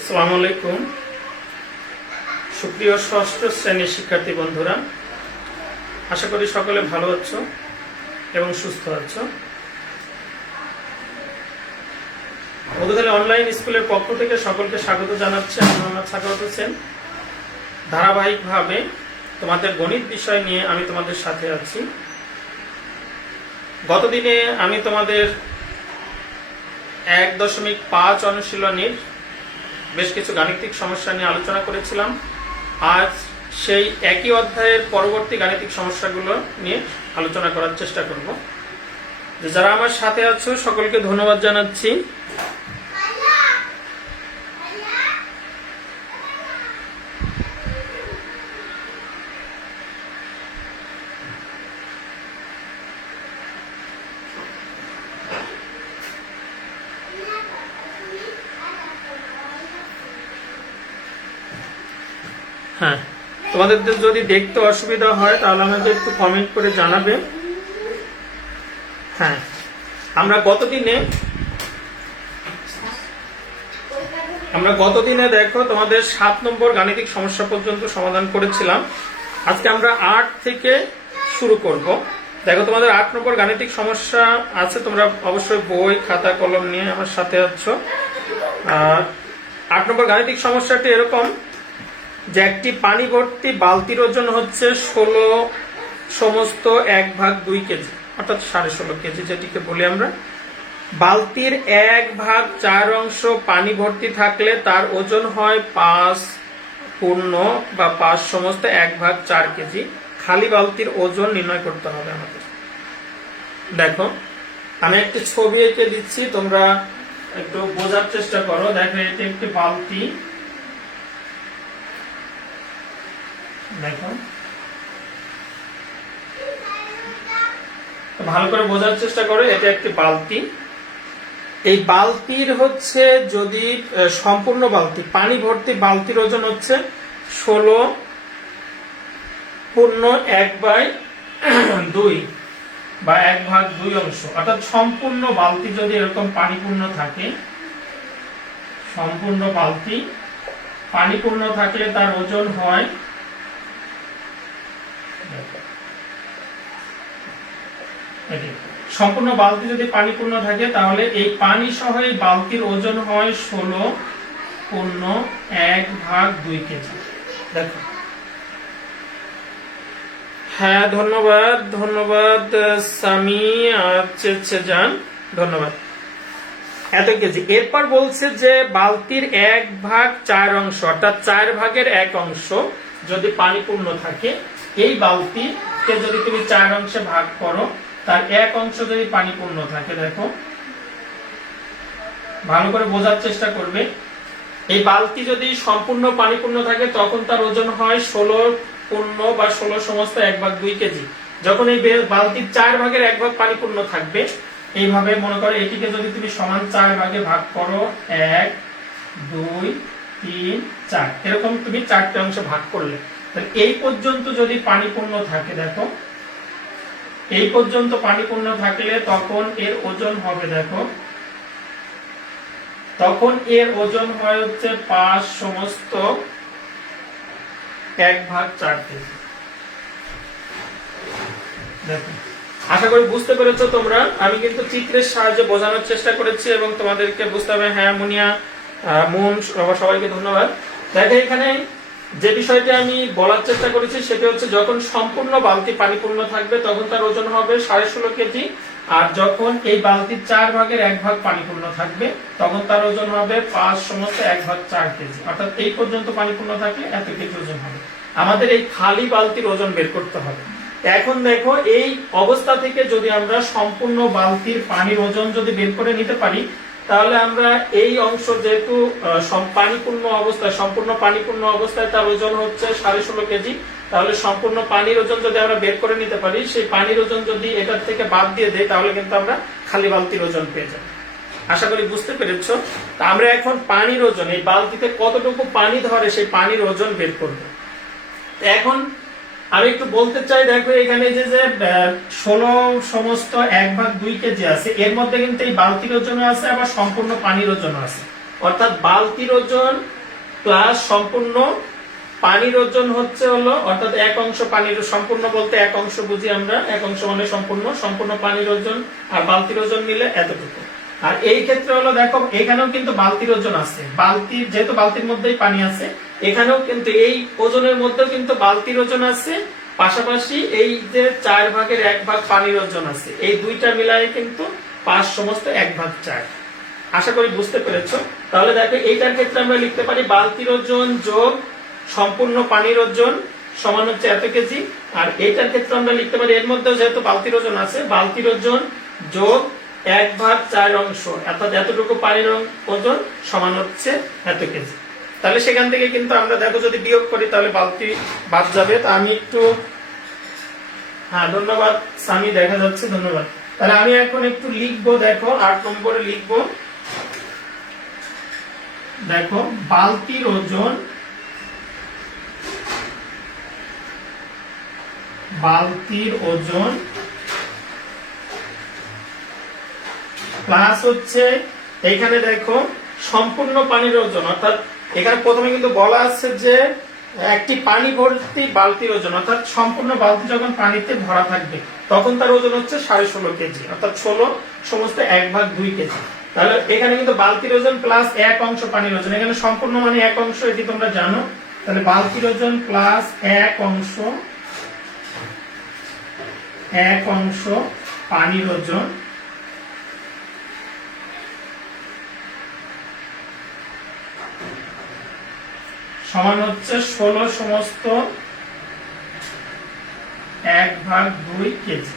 আসসালামু আলাইকুম সুপ্রিয় ষষ্ঠ শ্রেণীর শিক্ষার্থী বন্ধুরা, আশা করি সকলে ভালো আছো এবং সুস্থ আছো। মধুখালী অনলাইন স্কুলের পক্ষ থেকে সকলকে স্বাগত জানাচ্ছি। আমি মোহাম্মদ সাখাওয়াত হোসেন। ধারাবাহিকভাবে তোমাদের গণিত বিষয় নিয়ে আমি তোমাদের সাথে আছি। গতদিনে আমি তোমাদের 1.5 অনুশীলনীর বেশ কিছু গাণিতিক সমস্যা নিয়ে আলোচনা করেছিলাম। আজ সেই একই অধ্যায়ের পরবর্তী গাণিতিক সমস্যাগুলো নিয়ে আলোচনা করার চেষ্টা করব। যারা আমার সাথে আছো সকলকে ধন্যবাদ জানাচ্ছি। হ্যাঁ, তোমাদের যদি দেখতে অসুবিধা হয় তাহলে আমাদের একটু কমেন্ট করে জানাবে। হ্যাঁ, আমরা গতদিনে দেখো তোমাদের 7 নম্বর গাণিতিক সমস্যা পর্যন্ত সমাধান করেছিলাম। আজকে আমরা 8 থেকে শুরু করব। দেখো তোমাদের 8 নম্বর গাণিতিক সমস্যা আছে, তোমরা অবশ্যই বই খাতা কলম নিয়ে আমার সাথে আছো। 8 নম্বর গাণিতিক সমস্যাটি এরকম যে একটি পানি ভর্তি বালতির ওজন হচ্ছে 16 সমস্ত 1/2 কেজি, অর্থাৎ 16.5 কেজি যেটিকে বলি আমরা। বালতির 1/4 অংশ পানি ভর্তি থাকলে তার ওজন হয় 5 পূর্ণ বা 5 সমস্ত 1/4 কেজি। খালি বালতির ওজন নির্ণয় করতে হবে আমাদের। দেখো আমি একটি ছবি এঁকে দিচ্ছি, তোমরা একটু বোঝার চেষ্টা করো। দেখো এটি একটি বালতি, দেখো ভালো করে বোঝার চেষ্টা করো। এটা একটি বালতি। এই বালতির হচ্ছে যদি সম্পূর্ণ বালতি পানি ভর্তি বালতির ওজন হচ্ছে 16 পূর্ণ 1/2 বা 1/2 অংশ, অর্থাৎ সম্পূর্ণ বালতি যদি এরকম পানিপূর্ণ থাকে, সম্পূর্ণ বালতি পানিপূর্ণ থাকলে তার ওজন হয় সম্পূর্ণ বালতি যদি পানিপূর্ণ থাকে তাহলে এই পানি সহ এই বালতির ওজন হয় 16 পূর্ণ 1/2 কেজি। দেখো, হ্যাঁ ধন্যবাদ সামি জান, ধন্যবাদ। এত কেজি। এরপর বলছে যে বালতির 1/4 অংশ, অর্থাৎ 4 ভাগের 1 অংশ যদি পানিপূর্ণ থাকে, এই বালতিকে যদি তুমি 4 অংশে ভাগ করো, তার 1 অংশ যদি পানিপূর্ণ থাকে, দেখো ভালো করে বোঝার চেষ্টা করবে। এই বালতি যদি সম্পূর্ণ পানিপূর্ণ থাকে তখন তার ওজন হয় 16 পূর্ণ বা 16 সমস্ত 1/2 কেজি। যখন এই বালতির 4 ভাগের 1 ভাগ পানিপূর্ণ থাকবে, এইভাবে মনে করো এটিকে যদি তুমি সমান 4 ভাগে ভাগ করো, 1 2 3 4, এরকম তুমি 4টে অংশে ভাগ করলে, তাহলে এই পর্যন্ত যদি পানিপূর্ণ থাকে, দেখো এই পর্যন্ত পানিপূর্ণ থাকলে তখন এর ওজন হবে, দেখো তখন এর ওজন হয় হচ্ছে 5 সমস্ত 1/4 কেজি। দেখো, আশা করি বুঝতে পেরেছো তোমরা। আমি কিন্তু চিত্রের সাহায্যে বোঝানোর চেষ্টা করেছি এবং তোমাদেরকে বুঝতে হবে। হ্যাঁ, মুনিয়া মন সবাইকে ধন্যবাদ। দেখো এখানে যে বিষয়টি আমি বলার চেষ্টা করেছি সেটা হচ্ছে যখন সম্পূর্ণ বালতি পানিপূর্ণ থাকবে তখন তার ওজন হবে 16.5 কেজি, আর যখন এই বালতির 4 ভাগের 1 ভাগ পানিপূর্ণ থাকবে তখন তার ওজন হবে 5 সমস্ত 1/4 কেজি, অর্থাৎ এই পর্যন্ত পানিপূর্ণ থাকলে এত কেজি ওজন হবে। আমাদের এই খালি বালতির ওজন বের করতে হবে। এখন দেখো এই অবস্থা থেকে যদি আমরা সম্পূর্ণ বালতির পানির ওজন যদি বের করে নিতে পারি, তাহলে আমরা এই অংশ যেহেতু সম্পূর্ণ পানিপূর্ণ অবস্থায় তার ওজন হচ্ছে 16.5 কেজি, তাহলে সম্পূর্ণ পানির ওজন যদি আমরা বের করে নিতে পারি, সেই পানির ওজন যদি এটার থেকে বাদ দিয়ে দেই তাহলে কিন্তু আমরা খালি বালতির ওজন পেয়ে যাব। আশা করি বুঝতে পেরেছো। তা আমরা এখন পানির ওজন, এই বালতিতে কতটুকু পানি ধরে সেই পানির ওজন বের করব। এখন আমি একটু বলতে চাই, দেখো এখানে যে 16 সমস্ত 1/2 কেজি আছে, এর মধ্যে কিন্তু এই বালতির ওজন আছে আবার সম্পূর্ণ পানির ওজন আছে। অর্থাৎ বালতির ওজন প্লাস সম্পূর্ণ পানির ওজন হচ্ছে হলো, অর্থাৎ এক অংশ পানির, সম্পূর্ণ বলতে এক অংশ বুঝি আমরা, এক অংশ মানে সম্পূর্ণ পানির ওজন আর বালতির ওজন মিলে এতটুকু। আর এই ক্ষেত্রে হলো দেখো এখানেও কিন্তু বালতির ওজন আছে, বালতির যেহেতু বালতির মধ্যেই পানি আছে, এখানেও কিন্তু এই ওজনের মধ্যেও কিন্তু বালতির ওজন আছে, পাশাপাশি এই যে 4/1 পানির ওজন আছে, এই দুইটা মিলায়ে কিন্তু 5 সমস্ত 1/4। আশা করি বুঝতে পেরেছো। তাহলে দেখো এইটার ক্ষেত্রে আমরা লিখতে পারি বালতির ওজন যোগ সম্পূর্ণ পানির ওজন সমান হচ্ছে এত কেজি। আর এইটার ক্ষেত্রে আমরা লিখতে পারি, এর মধ্যে যেহেতু বালতির ওজন আছে, বালতির ওজন যোগ 1/4 অংশ, অর্থাৎ এতটুকু পানির ওজন সমান হচ্ছে এত কেজি। তাহলে সেখান থেকে কিন্তু আমরা দেখো যদি বিয়োগ করি তাহলে বালতি বাদ যাবে। তা আমি একটু, হ্যাঁ ধন্যবাদ সামি, দেখা যাচ্ছে, ধন্যবাদ। তাহলে আমি এখন একটু লিখবো, দেখো 8 নম্বরে লিখবো, দেখো বালতির ওজন প্লাস হচ্ছে এখানে দেখো সম্পূর্ণ পানির ওজন, অর্থাৎ এখানে প্রথমে কিন্তু বলা আছে যে একটি পানি ভর্তি বালতির ওজন, অর্থাৎ সম্পূর্ণ বালতি যখন পানিতে ভরা থাকবে তখন তার ওজন হচ্ছে 16.5 কেজি, অর্থাৎ 16 সমস্ত 1/2 কেজি। তাহলে এখানে কিন্তু বালতির ওজন প্লাস এক অংশ পানির ওজন, এখানে সম্পূর্ণ মানে এক অংশ, এটি তোমরা জানো। তাহলে বালতির ওজন প্লাস এক অংশ পানির ওজন সমান হচ্ছে 16 সমস্ত 1/2 কেজি।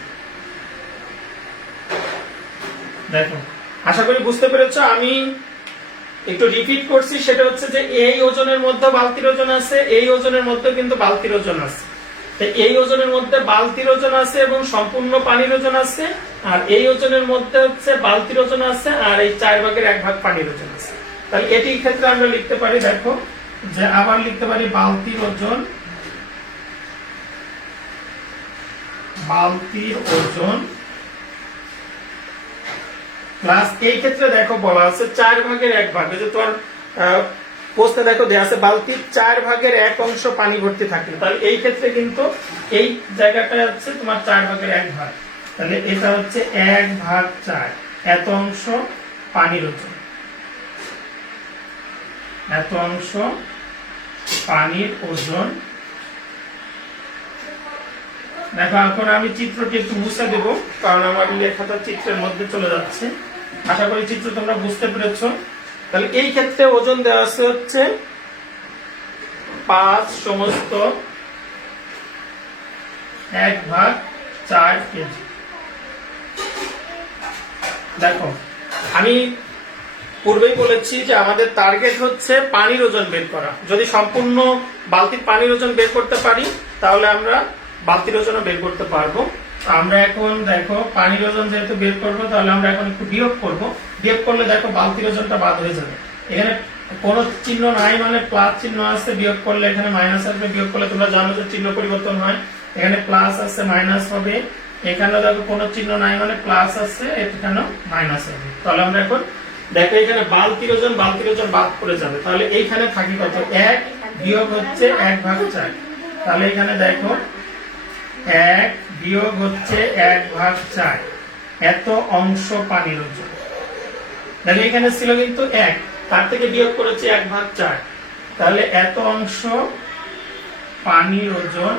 দেখো আশা করি বুঝতে পেরেছো। আমি একটু রিপিট করছি, সেটা হচ্ছে যে এই ওজনের মধ্যে বালতির ওজন আছে, এই ওজনের মধ্যে কিন্তু বালতির ওজন আছে। এই ওজনের মধ্যে বালতির ওজন আছে এবং সম্পূর্ণ পানির ওজন আছে, আর এই ওজনের মধ্যে হচ্ছে বালতির ওজন আছে আর এই 4/1 পানির ওজন আছে। তাহলে এটির ক্ষেত্রে আমরা লিখতে পারি, দেখো যে আবার লিখতে পারি বালতির ওজন প্লাস, এই ক্ষেত্রে দেখো বলা আছে 4/1, যে তোমার প্রশ্নে দেখো দেয়া আছে বালতির 4/1 অংশ পানি ভর্তি থাকে, তাহলে এই ক্ষেত্রে কিন্তু এই জায়গাটা হচ্ছে তোমার 4/1, তাহলে এটা হচ্ছে 1/4, এত অংশ পানির ওজন, এত অংশ পানির ওজন। দেখো এখন আমি চিত্রটি একটু মুছে দেব, কারণ আমার লেখাটা চিত্রের মধ্যে চলে যাচ্ছে। আশা করি চিত্র তোমরা বুঝতে পেরেছো। তাহলে এই ক্ষেত্রে ওজন দেওয়া আছে হচ্ছে 5 সমস্ত 1/4 কেজি। দেখো আমি পূর্বেই বলেছি যে আমাদের টার্গেট হচ্ছে পানির ওজন বের করা। যদি সম্পূর্ণ বালতির পানির ওজন বের করতে পারি তাহলে আমরা বালতির ওজনও বের করতে পারবো। আমরা এখন দেখো পানির ওজন যেহেতু বের করবো, তাহলে আমরা এখন একটু বিয়োগ করব। বিয়োগ করলে দেখো বালতির ওজনটা বাদ হয়ে যাবে। এখানে কোনো চিহ্ন নাই মানে প্লাস চিহ্ন আছে, বিয়োগ করলে এখানে মাইনাস আসবে। বিয়োগ করলে তোমরা জানো যে চিহ্ন পরিবর্তন হয়, এখানে প্লাস আছে মাইনাস হবে। এখানে দেখো কোনো চিহ্ন নাই মানে প্লাস আছে, এখানেও মাইনাস হবে। তাহলে আমরা এখন দেখো এখানে বালতির ওজন বাদ করে যাবে, তাহলে এইখানে থাকি কত, 1 বিয়োগ হচ্ছে 1/4। তাহলে এখানে দেখো 1 বিয়োগ হচ্ছে 1/4, এত অংশ পানির ওজন। দেখো এখানে ছিল কিন্তু 1, তার থেকে বিয়োগ করেছে 1/4, তাহলে এত অংশ পানির ওজন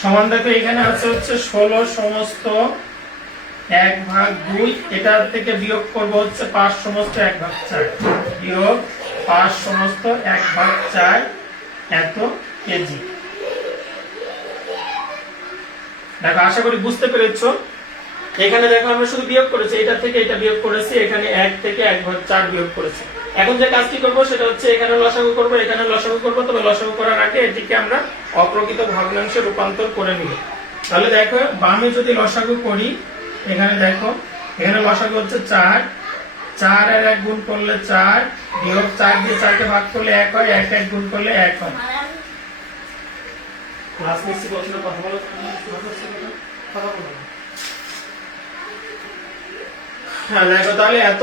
সমান, দেখো এখানে আছে হচ্ছে 16 সমস্ত 1/2, এটার থেকে বিয়োগ করব হচ্ছে 5 সমস্ত 1/4, বিয়োগ 5 সমস্ত 1/4 এত কেজি। দেখো আশা করি বুঝতে পেরেছো। এখানে দেখো আমরা শুধু বিয়োগ করেছি, এটা থেকে এটা বিয়োগ করেছি, এখানে 1 থেকে 1/4 বিয়োগ করেছি। এখন যে কাজটি করব সেটা হচ্ছে এখানে লসাগু করব, এখানে লসাগু করব। তবে লসাগু করার আগে এটিকে আমরা অপ্রকৃত ভগ্নাংশে রূপান্তর করে নিব। তাহলে দেখো বামে যদি লসাগু করি, এখানে দেখো এখানে লসাগু হচ্ছে 4, 4 আর 1 গুণ করলে 4, বিয়োগ 4 দিয়ে 4 কে ভাগ করলে 1 হয়, 1 1 গুণ করলে 1 হয়। ক্লাস নিচ্ছি, বলছিল কথা বলো, কথা বলো। হ্যাঁ দেখো তাহলে এত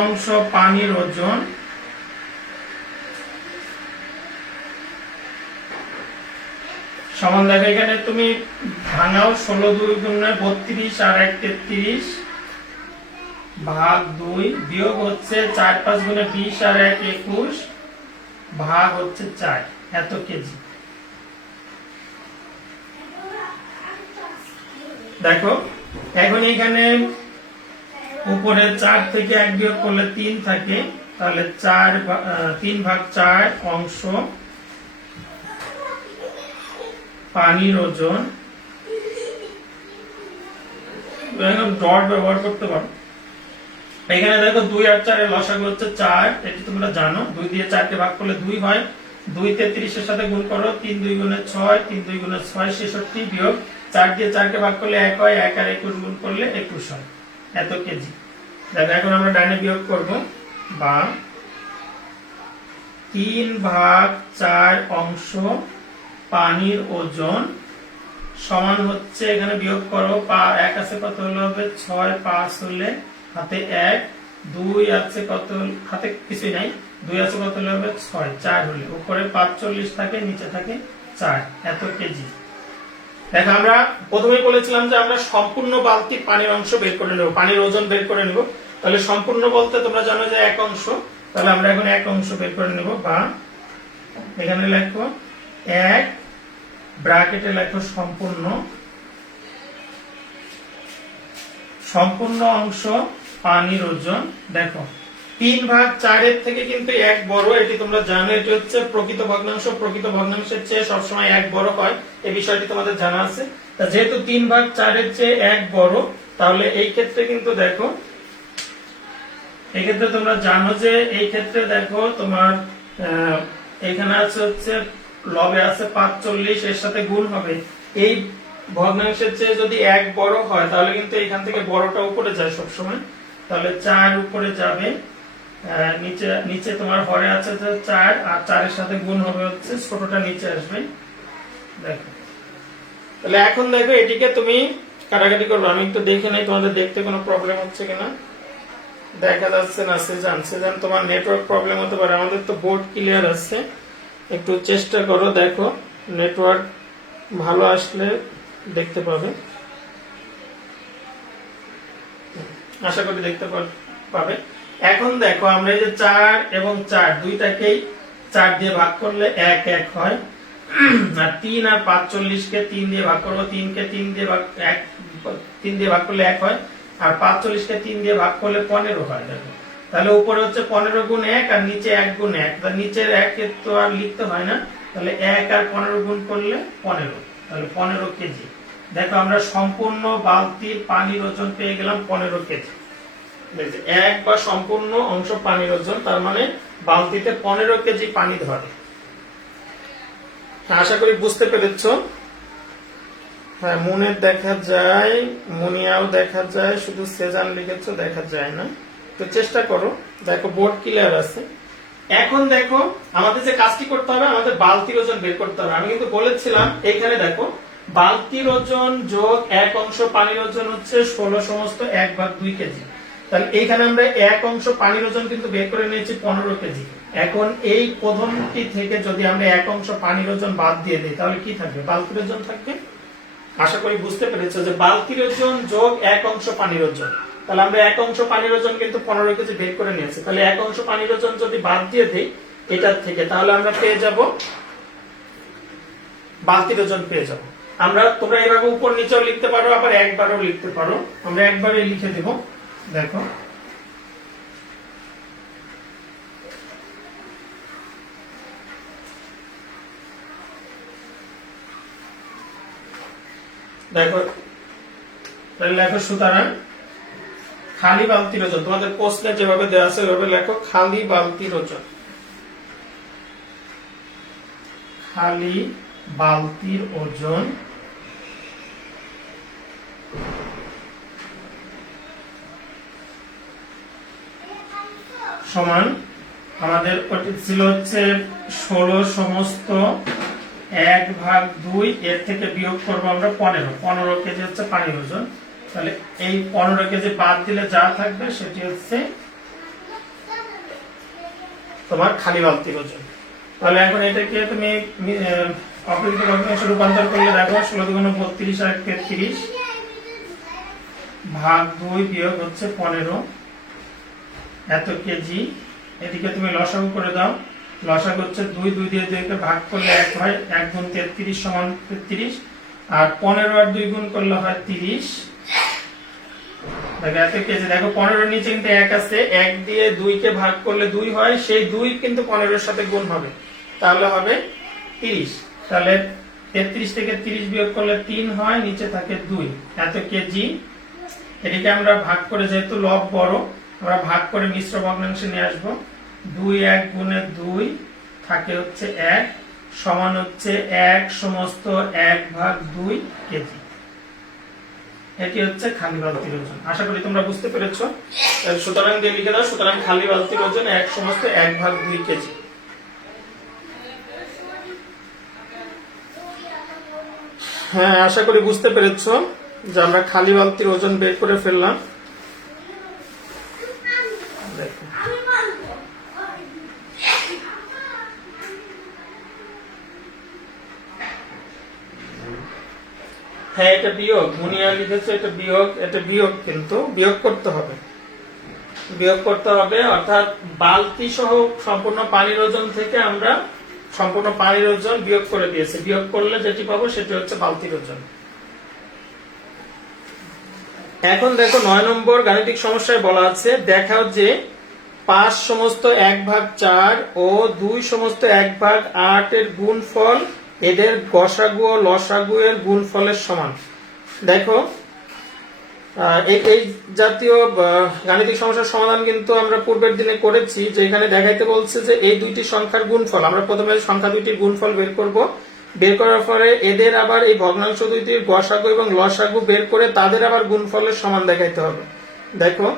অংশ পানির ওজন সমান, দেখো এখানে তুমি ভাঙাও 16×2 = 32 আর 1 = 33 ভাগ 2 বিয়োগ হচ্ছে 4×5 = 20 আর 1 = 21 ভাগ হচ্ছে 4 এত কেজি। দেখো এখন এখানে উপরে 4 থেকে 1 বিয়োগ করলে 3 থাকে, তাহলে 3/4 অংশ পানির ওজন, ডট ব্যবহার করতে পারো। এখানে দেখো 2 আর 4 এর লসাগু হচ্ছে 4, এটি তোমরা জানো। 2 দিয়ে 4 কে ভাগ করলে 2 হয়, 2 33 এর সাথে গুণ করো, 3 2 গুণে 6, 3 2 গুণে 6 66 বিয়োগ 4 দিয়ে 4 কে ভাগ করলে 1 হয়, 1 আর 21 গুণ করলে 21 হয় এত কেজি। দেখো এখন আমরা ডানে বিয়োগ করব, বা 3/4 অংশ পানির ওজন সমান হচ্ছে, এখানে বিয়োগ করো, 1 আছে কত হলে হবে 6, 5 হলে হাতে 1, 2 আছে কত, হাতে কিছুই নাই, 2 আছে কত হলে হবে 6, 4 হলে উপরে 45 থাকে, নিচে থাকে 4 এত কেজি। দেখো আমরা প্রথমেই বলেছিলাম যে আমরা সম্পূর্ণ বালতি পানির অংশ বের করে নেব, পানির ওজন বের করে নেব। তাহলে সম্পূর্ণ বলতে তোমরা জানো যে 1 অংশ, তাহলে আমরা এখন 1 অংশ বের করে নেব, বা এখানে লেখো 1 ব্র্যাকেটে লেখো সম্পূর্ণ অংশ পানির ওজন। দেখো 3/4 এর থেকে কিন্তু 1 বড়, এটি তোমরা জানো, এটি হচ্ছে প্রকৃত ভগ্নাংশ, প্রকৃত ভগ্নাংশের চেয়ে সবসময় 1 বড় হয়, এই বিষয়টি তোমাদের জানা আছে। যেহেতু 3/4 এর চেয়ে 1 বড়, তাহলে এই ক্ষেত্রে কিন্তু দেখো, এই ক্ষেত্রে তোমরা জানো যে এই ক্ষেত্রে দেখো তোমার এখানে আছে হচ্ছে লবে আছে 45, এর সাথে গুণ হবে। এই ভগ্নাংশের চেয়ে যদি 1 বড় হয় তাহলে কিন্তু এখান থেকে বড়টা উপরে যায় সবসময়, তাহলে 4 উপরে যাবে, নিচে তোমার হরে আছে 4 আর 4 এর সাথে গুণ হবে হচ্ছে ছোটটা নিচে আসবে। দেখো তাহলে এখন দেখো এটিকে তুমি কাটাকাটি করবে, আমি একটু দেখে নাই তোমাদের দেখতে কোনো প্রবলেম হচ্ছে কিনা। দেখা যাচ্ছে না, সেজান তোমার নেটওয়ার্ক প্রবলেম হতে পারে, আমাদের তো বোর্ড ক্লিয়ার আছে, একটু চেষ্টা করো, দেখো নেটওয়ার্ক ভালো আসলে দেখতে পাবে, আশা করি দেখতে পাবে। এখন দেখো আমরা এই যে 4 এবং 4 দুইটাকেই 4 দিয়ে ভাগ করলে 1 1 হয়, আর 3 আর 45 কে 3 দিয়ে ভাগ করবো, 3 কে 3 দিয়ে ভাগ 3 দিয়ে ভাগ করলে 1 হয়, আর 45 কে 3 দিয়ে ভাগ করলে 15 হয়। দেখো তাহলে উপরে হচ্ছে 15 গুণ 1 আর নিচে 1 গুণ 1, তাহলে নিচের 1 কে তো আর লিখতে হয় না, তাহলে 1 আর 15 গুণ করলে 15, তাহলে 15 কেজি। দেখো আমরা সম্পূর্ণ বালতির পানির ওজন পেয়ে গেলাম 15 কেজি। 1 বা সম্পূর্ণ অংশ পানির ওজন, তার মানে বালতিতে 15 কেজি পানি ধরে। আশা করি বুঝতে পেরেছ। হ্যাঁ মুনের দেখা যায়, মুনিয়াও দেখা যায়, শুধু সেজান লিখেছ দেখা যায় না, তো চেষ্টা করো। দেখো বোর্ড ক্লিয়ার আছে। এখন দেখো আমাদের যে কাজটি করতে হবে, আমাদের বালতির ওজন বের করতে হবে। আমি কিন্তু বলেছিলাম এখানে দেখো বালতির ওজন যোগ 1 অংশ পানির ওজন হচ্ছে 16 সমস্ত 1/2 কেজি। তাহলে এইখানে আমরা 1 অংশ পানির ওজন কিন্তু বের করে নিয়েছি 15 কেজি। এখন এই প্রথমটি থেকে যদি আমরা 1 অংশ পানির ওজন বাদ দিয়ে দিই তাহলে কি থাকবে, বালতির ওজন থাকবে। আশা করি বুঝতে পেরেছো যে বালতির ওজন যোগ 1 অংশ পানির ওজন, তাহলে আমরা 1 অংশ পানির ওজন কিন্তু 15 কেজি বের করে নিয়েছি। তাহলে 1 অংশ পানির ওজন যদি বাদ দিয়ে দিই এটার থেকে, তাহলে আমরা পেয়ে যাব বালতির ওজন পেয়ে যাব। তোমরা এইভাবে উপর নিচেও লিখতে পারো, আবার একবারও লিখতে পারো, আমরা একবারে লিখে দেব। দেখো দেখো তাহলে লেখো, সুতরাং খালি বালতির ওজন, তোমাদের প্রশ্নে যেভাবে দেওয়া আছে ওইভাবে লেখো, খালি বালতির ওজন, খালি বালতির ওজন সমান আমাদের ছিল হচ্ছে 16 সমস্ত 1/2 এর থেকে বিয়োগ করবো আমরা 15 কেজি হচ্ছে পানির ওজন। তাহলে এই 15 কেজি বাদ দিলে যা থাকবে সেটি হচ্ছে তোমার খালি বালতির ওজন। তাহলে এখন এটাকে তুমি অপ্রকৃত ভগ্নাংশে রূপান্তর করলে দেখো 16 দুগুণ 32 আর 33 ভাগ 2 বিয়োগ হচ্ছে 15 এত কেজি। এদিকে তুমি লসাগু করে দাও, লসাগু হচ্ছে 2 দিয়ে 2 কে ভাগ করলে 1 হয়, 1 গুণ 33 সমান 33 আর 15 আর 2 গুণ করলে হয় 30। দেখো এত কেজি, দেখো 15 নিচে কিন্তু 1 আছে, 1 দিয়ে 2 কে ভাগ করলে 2 হয়, সেই 2 কিন্তু 15 এর সাথে গুণ হবে, তাহলে হবে 30। তাহলে 33 থেকে 30 বিয়োগ করলে 3 হয়, নিচে থাকে 2 এত কেজি। এদিকে আমরা ভাগ করে, যেহেতু লব বড় আমরা ভাগ করে মিশ্র ভগ্নাংশে নিয়ে আসবো। 2 1 গুণে 2 থাকে হচ্ছে 1 সমান হচ্ছে 1 সমস্ত 1/2 কেজি। এটি হচ্ছে খালি বালতির ওজন। আশা করি তোমরা বুঝতে পেরেছো। সুতরাং দিয়ে লিখে দাও, সুতরাং খালি বালতির ওজন 1 সমস্ত 1/2 কেজি। হ্যাঁ, আশা করি বুঝতে পেরেছো যে আমরা খালি বালতির ওজন বের করে ফেললাম। দেখো হ্যাঁ, এটা বিয়োগ, মুনিয়া লিখেছে এটা বিয়োগ, এটা বিয়োগ, কিন্তু বিয়োগ করতে হবে, বিয়োগ করতে হবে। অর্থাৎ বালতি সহ সম্পূর্ণ পানির ওজন থেকে আমরা সম্পূর্ণ পানির ওজন বিয়োগ করে দিয়েছি, বিয়োগ করলে যেটি পাবো সেটি হচ্ছে বালতির ওজন। এখন দেখো 9 নম্বর গাণিতিক সমস্যায় বলা আছে, দেখাও যে 5 সমস্ত 1/4 ও 2 সমস্ত 1/8 এর গুণফল এদের গসাগু ও লসাগু এর গুণফলের সমান। দেখো এই জাতীয় গাণিতিক সমস্যার সমাধান কিন্তু আমরা পূর্বের দিনে করেছি, যে এখানে দেখাইতে বলছে যে এই দুইটি সংখ্যার গুণফল, আমরা প্রথমে সংখ্যা দুইটির গুণফল বের করব, বের করার পরে এদের আবার এই ভগ্নাংশ দুইটির গসাগু এবং লসাগু বের করে তাদের আবার গুণফলের সমান দেখাইতে হবে। দেখো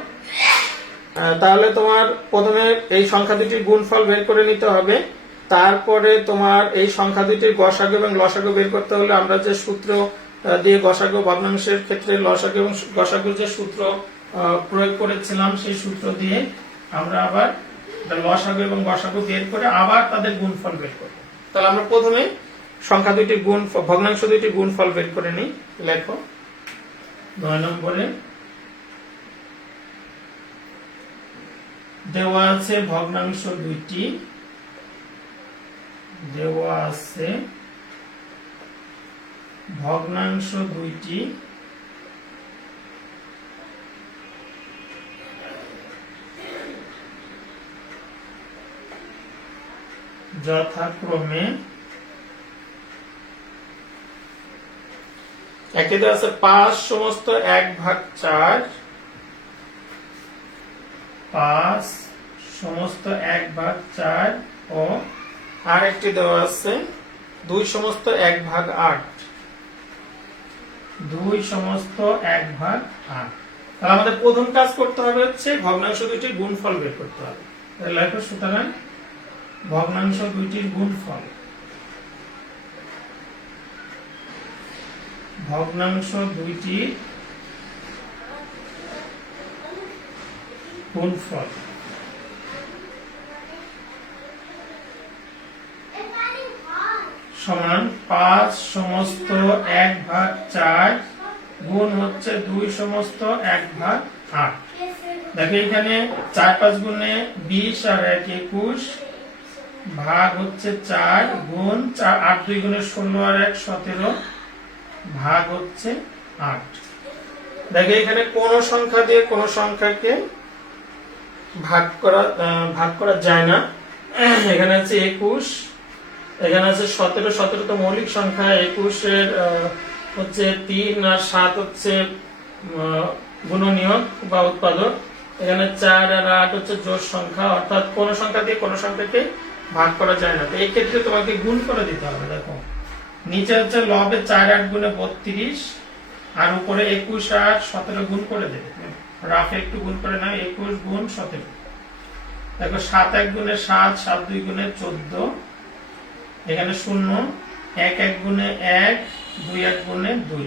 তাহলে তোমার প্রথমে এই সংখ্যা দুইটির গুণফল বের করে নিতে হবে, তারপরে তোমার এই সংখ্যা দুইটির গসাগু এবং লসাগু বের করতে হলে আমরা যে সূত্র দিয়ে গসাগু ভগ্নাংশের ক্ষেত্রে লসাগু এবং গসাগুর যে সূত্র প্রয়োগ করেছিলাম সেই সূত্র দিয়ে আমরা আবার লসাগু এবং গসাগু বের করে আবার তাদের গুণফল বের করব। তাহলে আমরা প্রথমে সংখ্যা দুইটির ভগ্নাংশ দুইটির গুণফল বের করে নিই। লেখো 9 নম্বরে দেওয়া আছে ভগ্নাংশ দুইটি, দেওয়া আছে ভগ্নাংশ দুইটি যথাক্রমে একটি দেওয়া আছে 5 সমস্ত 1/4, 5 সমস্ত 1/4 ও আরেকটি দেওয়া আছে 2 সমস্ত 1/8, 2 সমস্ত 1/8। তাহলে আমাদের প্রথম কাজ করতে হবে হচ্ছে ভগ্নাংশ দুইটির গুণফল বের করতে হবে। লেখো সুতরাং ভগ্নাংশ দুইটির গুণফল, ভগ্নাংশ দুইটির গুণফল সমান 5 সমস্ত 1/4 গুণ হচ্ছে 2 সমস্ত 1/8। দেখো এখানে 4 5 গুণে 20 আর 1 21 ভাগ হচ্ছে 4 গুণ 4 8 2 গুণে 16 আর 1 17 ভাগ হচ্ছে 8। দেখো এখানে কোন সংখ্যা দিয়ে কোন সংখ্যাকে ভাগ করা যায় না। এখানে আছে 21, এখানে আছে 17, 17 তো মৌলিক সংখ্যা, 21 এর হচ্ছে 3 আর 7 হচ্ছে গুণনীয়ক বা উৎপাদক, এখানে 4 আর 8 হচ্ছে জোড় সংখ্যা, অর্থাৎ কোন সংখ্যা দিয়ে কোন সংখ্যাকে ভাগ করা যায় না। তো এই ক্ষেত্রে তোমাকে গুণ করে দিতে হবে। দেখো নিচে হচ্ছে লবে 4 8 গুণে 32 আর উপরে 21 আর 17 গুণ করে দেবে, রাফে একটু গুণ করে নাও, 21 গুণ 17। দেখো 7 1 গুণে 7, 7 2 গুণে 14, এখানে 0 এক এক গুণে 1, 2 এক গুণে 2।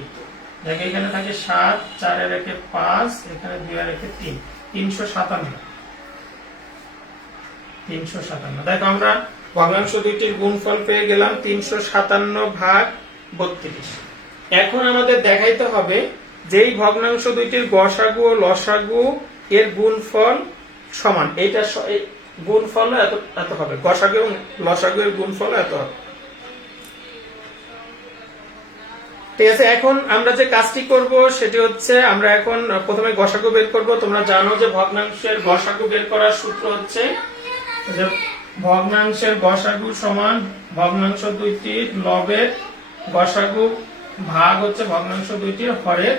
দেখো এখানে থাকে 7, 4 এর একে 5, এখানে 2 এর একে 3, 357। 357। দেখো আমরা ভগ্নাংশ দুইটির গুণফল পেয়ে গেলাম 357 ভাগ 32। এখন আমাদের দেখাইতে হবে যেই ভগ্নাংশ দুইটির গসাগু ও লসাগু এর গুণফল সমান, এইটা গুণফল এত হবে, গসাগু এবং লসাগু এর গুণফল এত হবে। ঠিক আছে, এখন আমরা যে কাজটি করব সেটি হচ্ছে আমরা এখন প্রথমে গসাগু বের করব। তোমরা জানো যে ভগ্নাংশের গসাগু বের করার সূত্র হচ্ছে যে ভগ্নাংশের গসাগু সমান ভগ্নাংশ দুইটির লবের গসাগু ভাগ হচ্ছে ভগ্নাংশ দুইটির হরের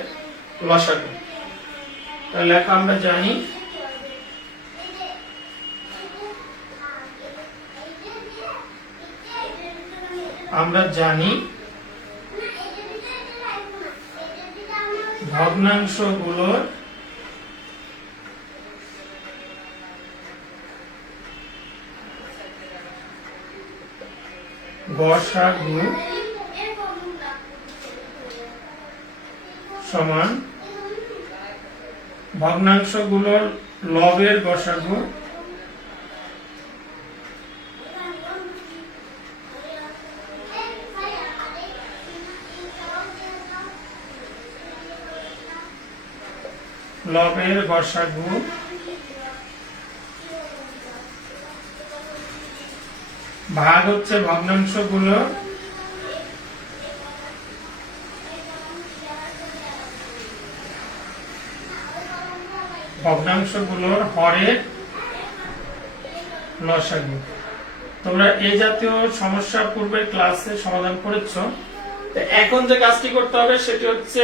লসাগু। লেখা আমরা জানি ভগ্নাংশগুলোর গসাগু সমান ভগ্নাংশগুলোর লবের গসাগু ভাগ হচ্ছে ভগ্নাংশগুলোর হরের লসাগু। তোমরা এই জাতীয় সমস্যা পূর্বের ক্লাসে সমাধান করেছো। এখন যে কাজটি করতে হবে সেটি হচ্ছে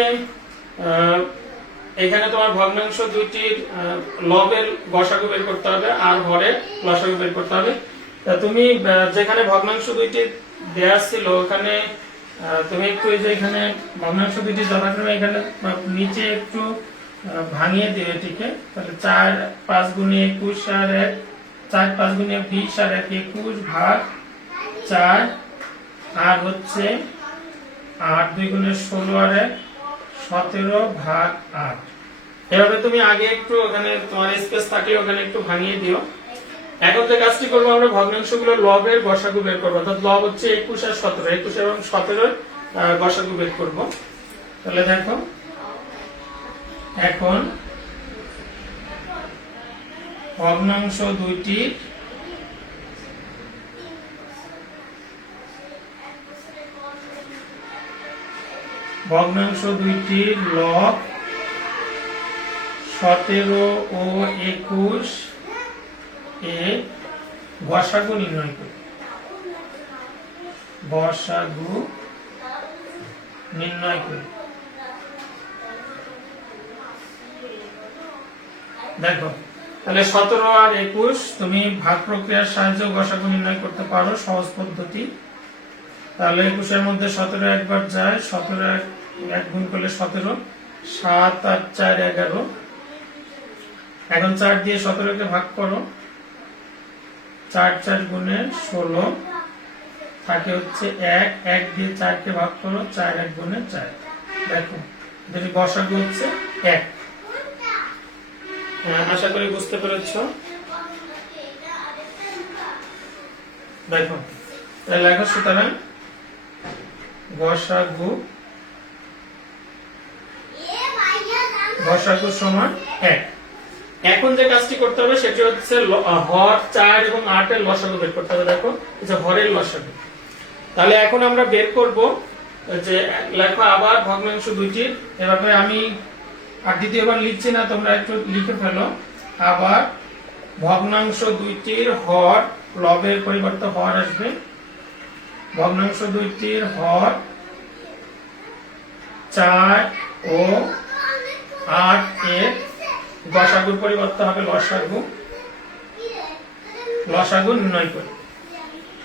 এখানে তোমার ভগ্নাংশ দুইটির লবের গসাগু বের করতে হবে আর হরের লসাগু বের করতে হবে। তুমি যেখানে ভগ্নাংশ দুইটি দেয়া ছিল ওখানে তুমি একটু এই যে এখানে ভগ্নাংশ দুইটি যথাক্রমে এখানে নিচে একটু ভাঙিয়ে দিও এটিকে। তাহলে 4, 5 গুণে 21 আর 1, 4, 5 গুণে 20 আর 1 21 ভাগ 4 আর হচ্ছে 8, 2 গুণে 16 আর 1 17 ভাগ 8। এভাবে তুমি আগে একটু ওখানে তোমার স্পেস থাকলে ওখানে একটু ভাঙিয়ে দিও। এখন যে কাজটি করবো আমরা ভগ্নাংশগুলো লবের গসাগু বের করবো, অর্থাৎ লব হচ্ছে 21 আর 17, 21 এবং 17 গসাগু বের করবো। তাহলে দেখো এখন ভগ্নাংশ দুইটির লব 17 ও 21 এ গসাগু নির্ণয় করি। দেখো তাহলে 17 আর 21 তুমি ভাগ প্রক্রিয়ার সাহায্যে গসাগু নির্ণয় করতে পারো, সহজ পদ্ধতি। তাহলে 21 এর মধ্যে 17 একবার যায়, 17 এক গুণ করলে 17, 7 আর 4 11। এখন 4 দিয়ে 17 কে ভাগ করো, 4 4 গুণে 16 থাকে হচ্ছে 1, 1 দিয়ে 4 কে ভাগ করো, 4 1 গুণে 4। দেখো এর গসাগু হচ্ছে 1। আশা করি বুঝতে পেরেছো। দেখো লেখা, সুতরাং গসাগু সমান 1। এখন যে কাজটি করতে হবে সেটি হচ্ছে হর 4 এবং 8 এর লসাগু বের করতে হবে। দেখো এই যে হরের লসাগু। তাহলে এখন আমরা বের করব যে লেখো আবার ভগ্নাংশ দুইটির, এভাবে আমি আর দ্বিতীয়বার লিখছি না, তোমরা একটু লিখে ফেলো। আবার ভগ্নাংশ দুইটির হর, লবের পরিবর্তে হর আসবে, ভগ্নাংশ দুইটির হর 4 ও 8 এর গসাগুর পরিবর্তে হবে লসাগু নির্ণয় করি।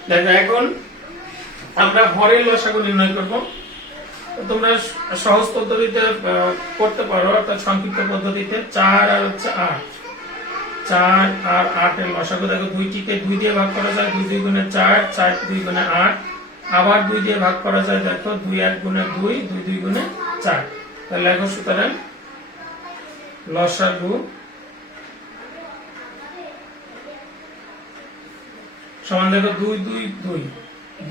দেখো এখন আমরা হরের লসাগু নির্ণয় করব। তোমরা সহজ পদ্ধতিতে করতে পারো, অর্থাৎ সংক্ষিপ্ত পদ্ধতিতে। 4 আর হচ্ছে 8, 4 আর 8 এর লসাগু। দেখো 2টিকে 2 দিয়ে ভাগ করা যায়, 2 2 গুণে 4, 4 2 গুণে 8, আবার 2 দিয়ে ভাগ করা যায়, দেখো 2 1 গুণে 2, 2 2 গুণে 4। তাহলে লেখো সুতরাং লসাগু সমান দেখো 2 2 2,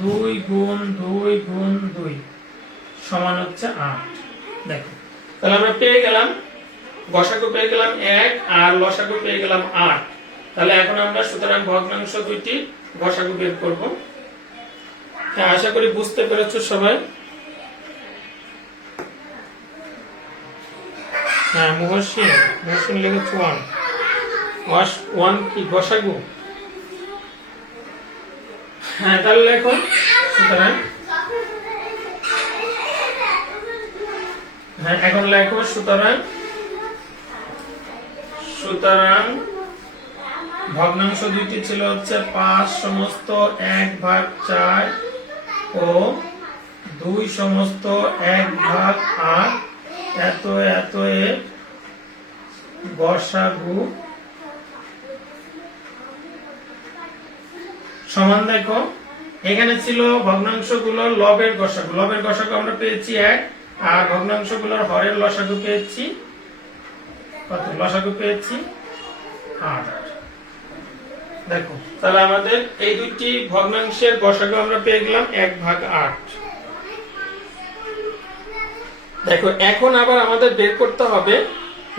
2 গুণ 2 গুণ 2 সমান হচ্ছে 8। দেখো তাহলে আমরা পেয়ে গেলাম গসাগু পেয়ে গেলাম 1 আর লসাগু পেয়ে গেলাম 8। তাহলে এখন আমরা সুতরাং ভগ্নাংশ দুইটি গসাগু বের করব। হ্যাঁ, আশা করি বুঝতে পেরেছো সবাই। হ্যাঁ, মহসিন লিখেছো 1 কি গসাগু। হ্যাঁ, তাহলে লেখো সুতরাং হ্যাঁ এখন লেখো সুতরাং ভগ্নাংশ দুইটি ছিল হচ্ছে 5 সমস্ত 1/4 ও 2 সমস্ত 1/8 এত এত এর গসাগু সমান। দেখো এখানে ছিল ভগ্নাংশগুলোর লবের গসাগু, লবের গসাগু আমরা পেয়েছি 1 আর ভগ্নাংশগুলোর হরের লসাগু পেয়েছি কত? লসাগু পেয়েছি 8। দেখো তাহলে আমাদের এই দুটি ভগ্নাংশের গসাগু আমরা পেয়ে গেলাম 1/8। দেখো এখন আবার আমাদের বের করতে হবে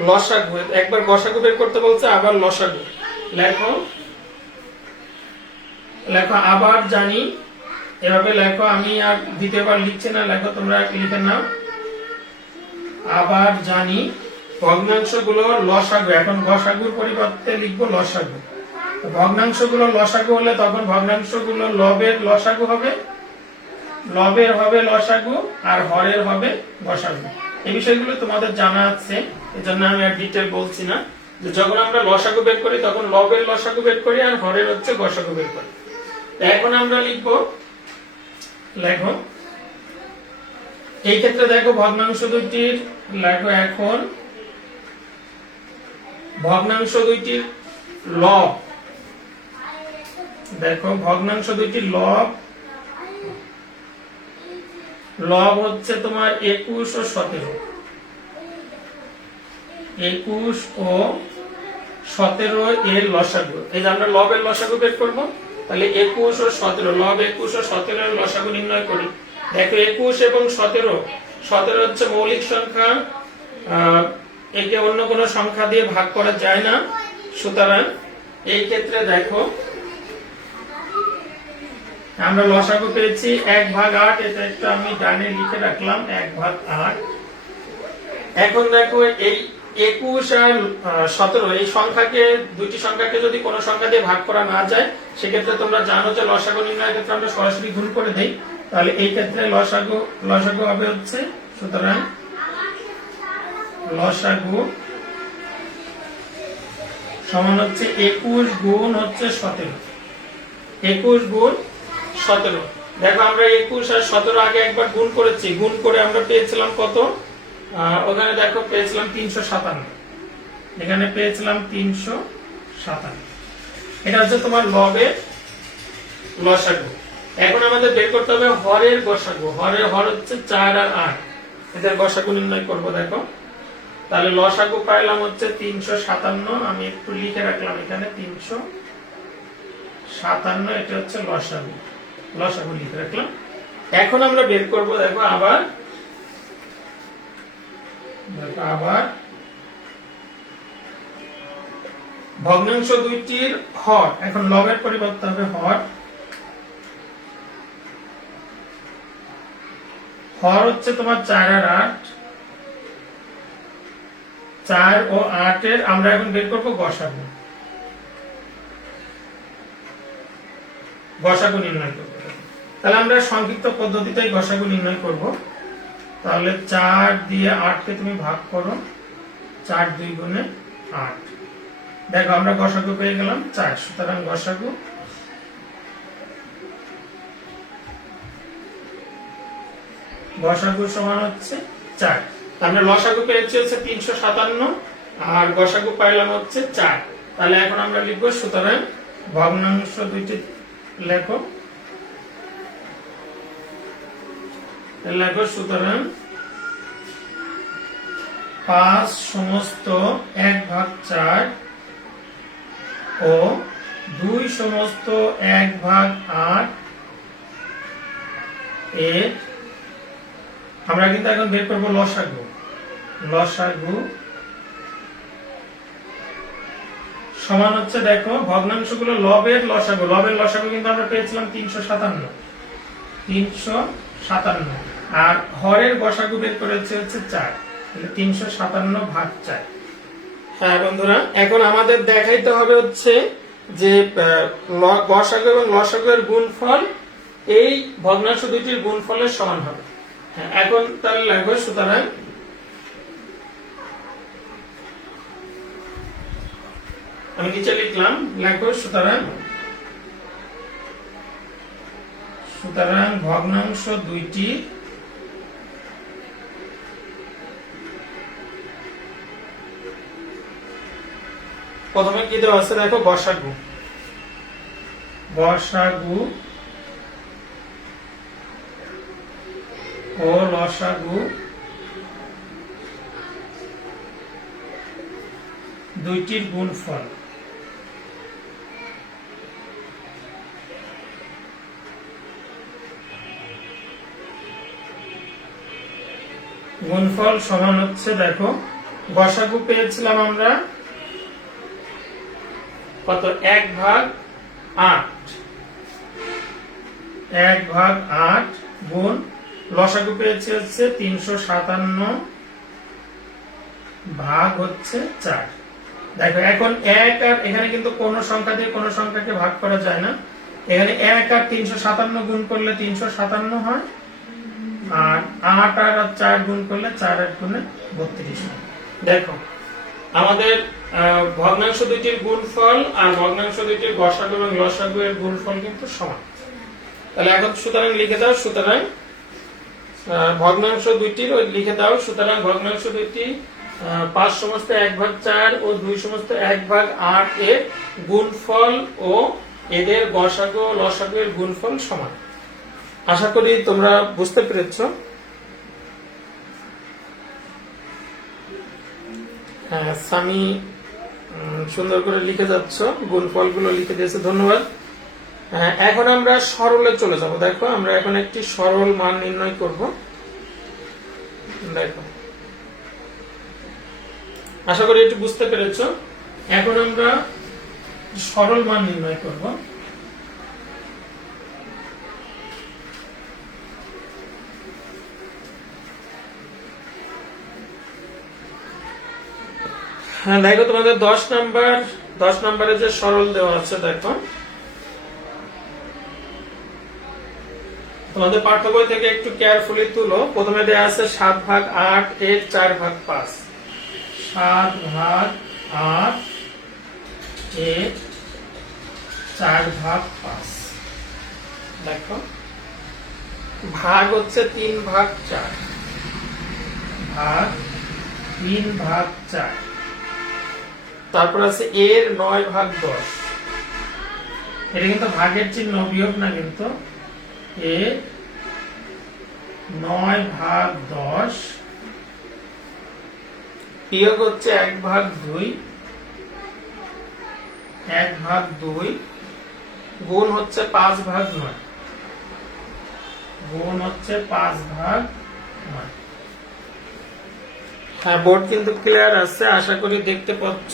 লসাগু। একবার গসাগু বের করতে বলছে, আবার লসাগু। লেখো আবার জানি, এভাবে লেখো, আমি আর দ্বিতীয়বার লিখছি না, লেখো তোমরা লিখে নাও। আবার জানি ভগ্নাংশগুলো লসাগু, এখন গসাগুর পরিবর্তে লিখবো লসাগু। ভগ্নাংশগুলো লসাগু হলে তখন ভগ্নাংশগুলো লবের লসাগু হবে, লবের হবে লসাগু আর হরের হবে গসাগু। এই বিষয়গুলো তোমাদের জানা আছে, এজন্য আমি আর ডিটেইল বলছি না। যে যখন আমরা লসাগু বের করি তখন লবের লসাগু বের করি আর হরের হচ্ছে গসাগু বের করি। এখন আমরা লিখবো, লেখো এই ক্ষেত্রে দেখো ভগ্নাংশ দুইটির, লেখো এখন ভগ্নাংশ দুইটির লব, দেখো ভগ্নাংশ দুইটির লব হচ্ছে তোমার 21 ও 17। 21 ও 17 এর লসাগু। এই যে আমরা লবের লসাগু বের করবো, তাহলে 21 ও 17, লব 21 ও 17 এর লসাগু নির্ণয় করি। দেখো 21 এবং 17 হচ্ছে মৌলিক সংখ্যা, একে অন্য কোনো সংখ্যা দিয়ে ভাগ করা যায় না। সুতরাং এই ক্ষেত্রে দেখো আমরা লসাগু পেয়েছি 1/8, এটা একটা আমি ডানে লিখে রাখলাম 1/8। এখন দেখো এই 21 আর 17 এই সংখ্যাকে, দুইটি সংখ্যাকে যদি কোনো সংখ্যা দিয়ে ভাগ করা না যায়, সেক্ষেত্রে তোমরা জানো যে লসাগু নির্ণয়ের ক্ষেত্রে আমরা সরাসরি গুণ করে দেই। তাহলে এই ক্ষেত্রে লসাগু হবে হচ্ছে, সুতরাং লসাগু সমান হচ্ছে 21 গুণ হচ্ছে 17। 21 গুণ 17। দেখো আমরা 21 আর 17 আগে একবার গুণ করেছি, গুণ করে আমরা পেয়েছিলাম কত? ওখানে দেখো পেয়েছিলাম 357, এখানে পেয়েছিলাম 357। এটা হচ্ছে তোমার লবের লসাগু। এখন আমাদের বের করতে হবে হরের গসাগু। হর হচ্ছে 4 আর 8, এদের গসাগু নির্ণয় করব। দেখো তাহলে লসাগু পাইলাম হচ্ছে 357, আমি একটু লিখে রাখলাম এখানে 357, এটা হচ্ছে লসাগু লিখে রাখলাম। এখন আমরা বের করব, দেখো আবার ভগ্নাংশ দুইটির হর। এখন লবের পরিবর্তে হবে হর হচ্ছে তোমার 4 আর 8, 4 ও 8 এর আমরা এখন বের করব গসাগু নির্ণয় করব। তাহলে আমরা সংক্ষিপ্ত পদ্ধতিতেই গসাগু নির্ণয় করব। তাহলে 4 দিয়ে 8 কে তুমি ভাগ করো, 4 2 গুণে 8। দেখো আমরা গসাগু পেয়ে গেলাম 4। সুতরাং গসাগু সমান হচ্ছে 4। আমরা লসাগু পেয়েছি হচ্ছে 357 আর গসাগু পাইলাম হচ্ছে 4। তাহলে এখন আমরা লিখব, সুতরাং ভগ্নাংশ দুইটি লেখো লেখো সুতরাং 5 সমস্ত 1/4 ও 2 সমস্ত 1/8 এর আমরা কিন্তু এখন বের করব লসাগু। লসাগু সমান হচ্ছে, দেখো ভগ্নাংশগুলো লবের লসাগু, লবের লসাগু কিন্তু আমরা পেয়েছিলাম 357, আর হরের গসাগু বের করেছে হচ্ছে 4, 357/4। হ্যাঁ বন্ধুরা, এখন আমাদের দেখাইতে হবে হচ্ছে যে গসাগু এবং লসাগু এর গুণফল এই ভগ্নাংশ দুইটির গুণফলের সমান হবে। হ্যাঁ, এখন তাহলে লাগবে সুতরাং আমি নিচে লিখলাম, লাগবে সুতরাং ভগ্নাংশ দুইটি প্রথমে কি দেওয়া আছে দেখো, গসাগু। গসাগু ও লসাগু দুইটির গুণফল। গুণফল সমান হচ্ছে, দেখো গসাগু পেয়েছিলাম আমরা কত, 1/8, 1/8 গুণ লসাগু পেয়েছি হচ্ছে 357 ভাগ হচ্ছে 4। দেখো এখন 1 আর এখানে কিন্তু কোন সংখ্যা দিয়ে কোন সংখ্যাকে ভাগ করা যায় না, এখানে 1 আর 357 গুণ করলে 357 হয়, আর 8 আর 4 গুণ করলে 4 আর গুণে 32 হয়। দেখো আমাদের ভগ্নাংশ দুইটির গুণফল আর ভগ্নাংশ দুইটির গসাগু এবং লসাগু এর গুণফল কিন্তু সমান। তাহলে এখন সুতরাং লিখে দাও, সুতরাং ভগ্নাংশ দুইটির লিখে দাও, সুতরাং ভগ্নাংশ দুইটি 5 সমস্ত 1/4 ও 2 সমস্ত 1/8 এর গুণফল ও এদের গসাগু ও লসাগু এর গুণফল সমান। আশা করি তোমরা বুঝতে পেরেছো। হ্যাঁ, সামি সুন্দর করে লিখে যাচ্ছ, গুণফল গুলো লিখে দিয়েছে, ধন্যবাদ। এখন আমরা সরলে চলে যাব। দেখো আমরা এখন একটি সরল মান নির্ণয় করব। দেখো আশা করি একটু বুঝতে পেরেছো। এখন আমরা সরল মান নির্ণয় করব। হ্যাঁ দেখো তোমাদের 10 নম্বরে যে সরল দেওয়া আছে, দেখো তোমাদের পাঠ্য বই থেকে একটু কেয়ারফুলি তুলো। প্রথমে দেওয়া আছে 7/8 এর 4/5, 7/8 এর 4/5। দেখো ভাগ হচ্ছে 3/4, ভাগ 3/4। তারপর আছে এর 9/10, এটা কিন্তু ভাগের চিহ্ন, বিয়োগ না, কিন্তু এর 9/10 বিয়োগ হচ্ছে 1/2, 1/2 গুণ হচ্ছে 5/9, গুণ হচ্ছে 5/9। হ্যাঁ, বোর্ড কিন্তু ক্লিয়ার আছে, আশা করি দেখতে পাচ্ছ,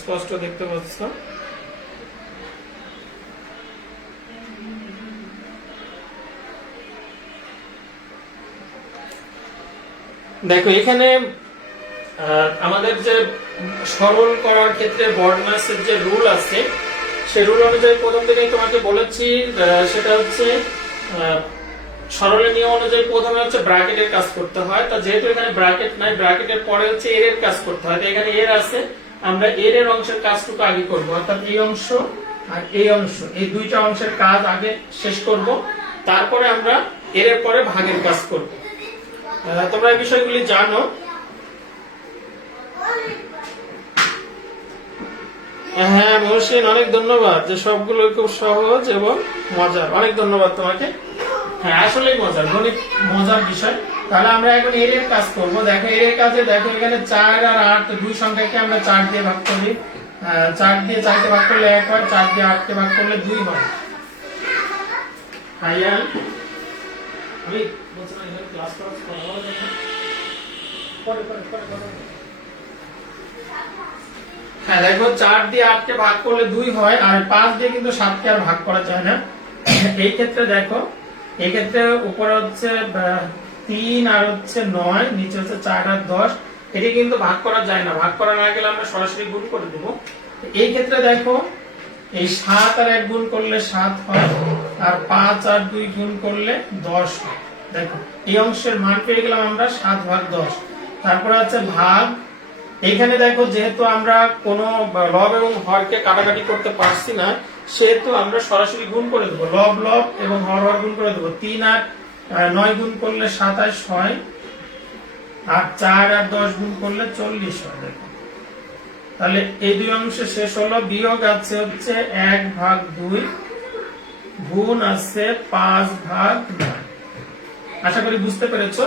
স্পষ্ট দেখতে পাচ্ছ। দেখো এখানে আমাদের যে সরল করার ক্ষেত্রে বর্ডমাসের যে রুল আছে, সেই রুল অনুযায়ী প্রথম থেকেই তোমাকে বলেছি, সেটা হচ্ছে সরলের নিয়ম অনুযায়ী প্রথমে হচ্ছে ব্র্যাকেটের কাজ করতে হয়। তা যেহেতু এখানে ব্র্যাকেট নাই, ব্র্যাকেটের পরে হচ্ছে এর কাজ করতে হয়। তো এখানে এর আছে, আমরা এর অংশের কাজটুকু আগে করব, অর্থাৎ এই অংশ আর এই অংশ, এই দুইটা অংশের কাজ আগে শেষ করব, তারপরে আমরা এর পরে ভাগের কাজ করব। তোমরা এই বিষয়গুলি জানো। হ্যাঁ মহসিন, অনেক ধন্যবাদ, যে সবগুলো খুব সহজ এবং মজার, অনেক ধন্যবাদ তোমাকে। হ্যাঁ আসলেই মজার, গণিত মজার বিষয়। তাহলে আমরা এখন এর এর কাজ করব। দেখো এর এর কাজে দেখো এখানে 4 আর 8 দুই সংখ্যাকে আমরা 4 দিয়ে ভাগ করি। 4 দিয়ে 4 কে ভাগ করলে 1 হয়, 4 দিয়ে 8 কে ভাগ করলে 2 হয়। আয়ান আমি বলছিলাম এখানে ক্লাস করা যাবে না, পরে হ্যাঁ দেখো 4 দিয়ে 8 কে ভাগ করলে 2 হয়, আর 5 দিয়ে কিন্তু 7 কে আর ভাগ করা যায় না। এই ক্ষেত্রে দেখো এই ক্ষেত্রে উপরে হচ্ছে 3 আর হচ্ছে 9, নিচে হচ্ছে 4 আর 10, এটি কিন্তু ভাগ করা যায় না। ভাগ করা না গেলে আমরা সরাসরি গুণ করে দেব। এই ক্ষেত্রে দেখো এই 7 আর 1 গুণ করলে 7 হয়, আর 5 আর 2 গুণ করলে 10 হয়। দেখো এই অংশের মান পেয়ে গেলাম আমরা 7/10। তারপরে আছে ভাগ। এখানে দেখো যেহেতু আমরা কোনো লব এবং হরকে কাটাকাটি করতে পারছি না, সেহেতু আমরা সরাসরি গুণ করে দেবো। লব লব এবং হর হর গুণ করে দেবো। 3 আর 9 গুণ করলে 27 হয়, আর 4 আর 10 গুণ করলে 40 হয়। দেখো তাহলে এই দুই অংশে শেষ হলো। বিয়োগ আছে হচ্ছে 1/2, গুণ আছে 5/9। আশা করি বুঝতে পেরেছো।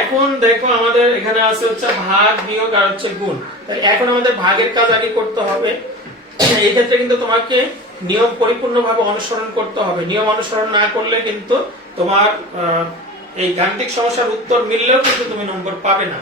এখন দেখো আমাদের এখানে আছে হচ্ছে ভাগ, বিয়োগ আর হচ্ছে গুণ। তাহলে এখন আমাদের ভাগের কাজ আগে করতে হবে। এই ক্ষেত্রে কিন্তু তোমাকে নিয়ম পরিপূর্ণভাবে অনুসরণ করতে হবে। নিয়ম অনুসরণ না করলে কিন্তু তোমার এই গাণিতিক সমস্যার উত্তর মিললেও কিন্তু তুমি নম্বর পাবে না।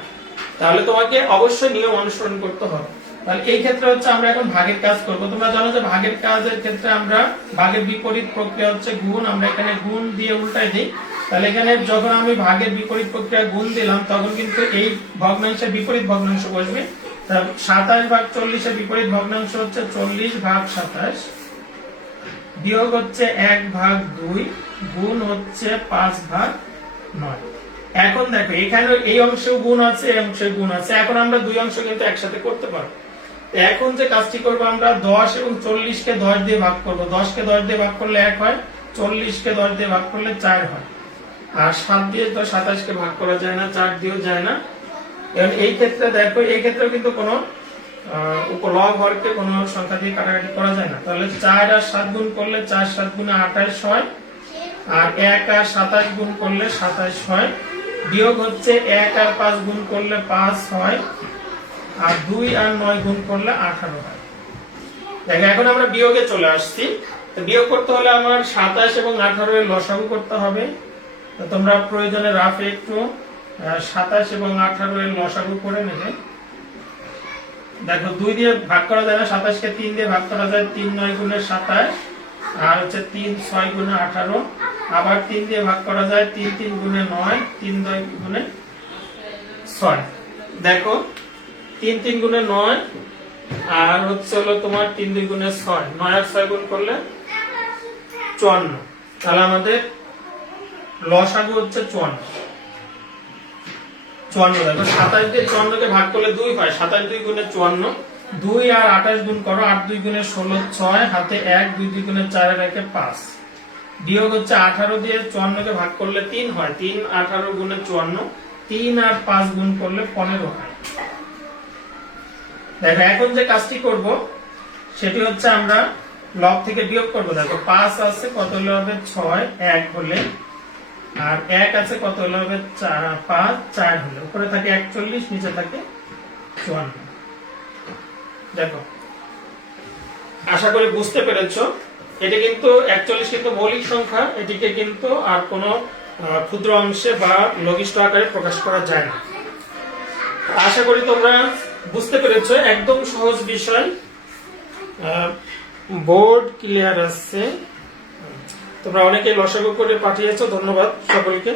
তাহলে তোমাকে অবশ্যই নিয়ম অনুসরণ করতে হবে। তাহলে এই ক্ষেত্রে হচ্ছে আমরা এখন ভাগের কাজ করব। তোমরা জানো যে ভাগের কাজের ক্ষেত্রে আমরা ভাগের বিপরীত প্রক্রিয়া হচ্ছে গুণ। আমরা এখানে গুণ দিয়ে উল্টাই দিই। তাহলে এখানে যখন আমি ভাগের বিপরীত প্রক্রিয়া গুণ দিলাম, তখন কিন্তু এই ভগ্নাংশের বিপরীত ভগ্নাংশ বসবে। 27/40 এর বিপরীত ভগ্নাংশ হচ্ছে 40/27, বিয়োগ হচ্ছে 1/2, গুণ হচ্ছে 5/9। এখন দেখো এখানে এই অংশেও গুণ আছে, এই অংশে গুণ আছে। এখন আমরা দুই অংশ কিন্তু একসাথে করতে পারবো। এখন যে কাজটি করবো আমরা 10 এবং 40 কে 10 দিয়ে ভাগ করব। 10 কে 10 দিয়ে ভাগ করলে 1 হয়, 40 কে 10 দিয়ে ভাগ করলে 4 হয়। আর 7 দিয়ে তো 27 কে ভাগ করা যায় না, 4 দিয়েও যায় না। এবং এই ক্ষেত্রে দেখো এই ক্ষেত্রেও কিন্তু কোনো লব হরকে কোনো সংখ্যা দিয়ে কাটাকাটি করা যায় না। তাহলে 4 আর 7 গুণ করলে 4 7 গুণে 28 হয়, আর 1 আর 27 গুণ করলে 27 হয়। বিয়োগ হচ্ছে 1 আর 5 গুণ করলে 5 হয়, আর 2 আর 9 গুণ করলে 18 হয়। দেখো এখন আমরা বিয়োগে চলে আসছি। তো বিয়োগ করতে হলে আমার 27 এবং 18 এর লসাগু করতে হবে। তো তোমরা প্রয়োজনে রাফে একটু 27 এবং 18 এর লসাগু করে নেবে। দেখো 2 দিয়ে ভাগ করা যায় না, 27 কে 3 দিয়ে ভাগ করা যায়। 3 9 গুণে 27, আর হচ্ছে 3 6 গুণে 18, আবার 3 দিয়ে ভাগ করা যায়। 3 3 গুণে 9, 3 2 গুণে 6। দেখো 3 3 গুণে 9, আর হচ্ছে হলো তোমার 3 2 গুণে 6, 9 আর 6 গুণ করলে 54। তাহলে আমাদের লসাগু হচ্ছে 54। দেখো 27 দিয়ে 54 কে ভাগ করলে 2 হয়, 27 2 গুণে 54, 2 আর 28 গুণ করো, 8 2 গুণে 16, 6 হাতে 1, 2 2 গুণে 4 এর 1 5। বিয়োগ হচ্ছে 18 দিয়ে 54 কে ভাগ করলে 3 হয়, 3 18 গুণে 54, 3 আর 5 গুণ করলে 15 হয়। দেখো এখন যে কাজটি করব সেটি হচ্ছে আমরা লব থেকে বিয়োগ করব। দেখো 5 আছে, কত হলে হবে 6, 1 হলে, আর 1 আছে, কত হলে হবে 5, 4 হলে। উপরে থাকে 41, নিচে থাকে 54। দেখো আশা করি বুঝতে পেরেছো। এটা কিন্তু 41 কিন্তু মৌলিক সংখ্যা, এটিকে কিন্তু আর কোনো ক্ষুদ্র অংশে বা লঘিষ্ঠ আকারে প্রকাশ করা যায় না। আশা করি তোমরা বুঝতে পেরেছো। একদম সহজ বিষয়, বোর্ড ক্লিয়ার আছে। তোমরা অনেকে লসাগু করে পাঠিয়েছো, ধন্যবাদ সকলকে।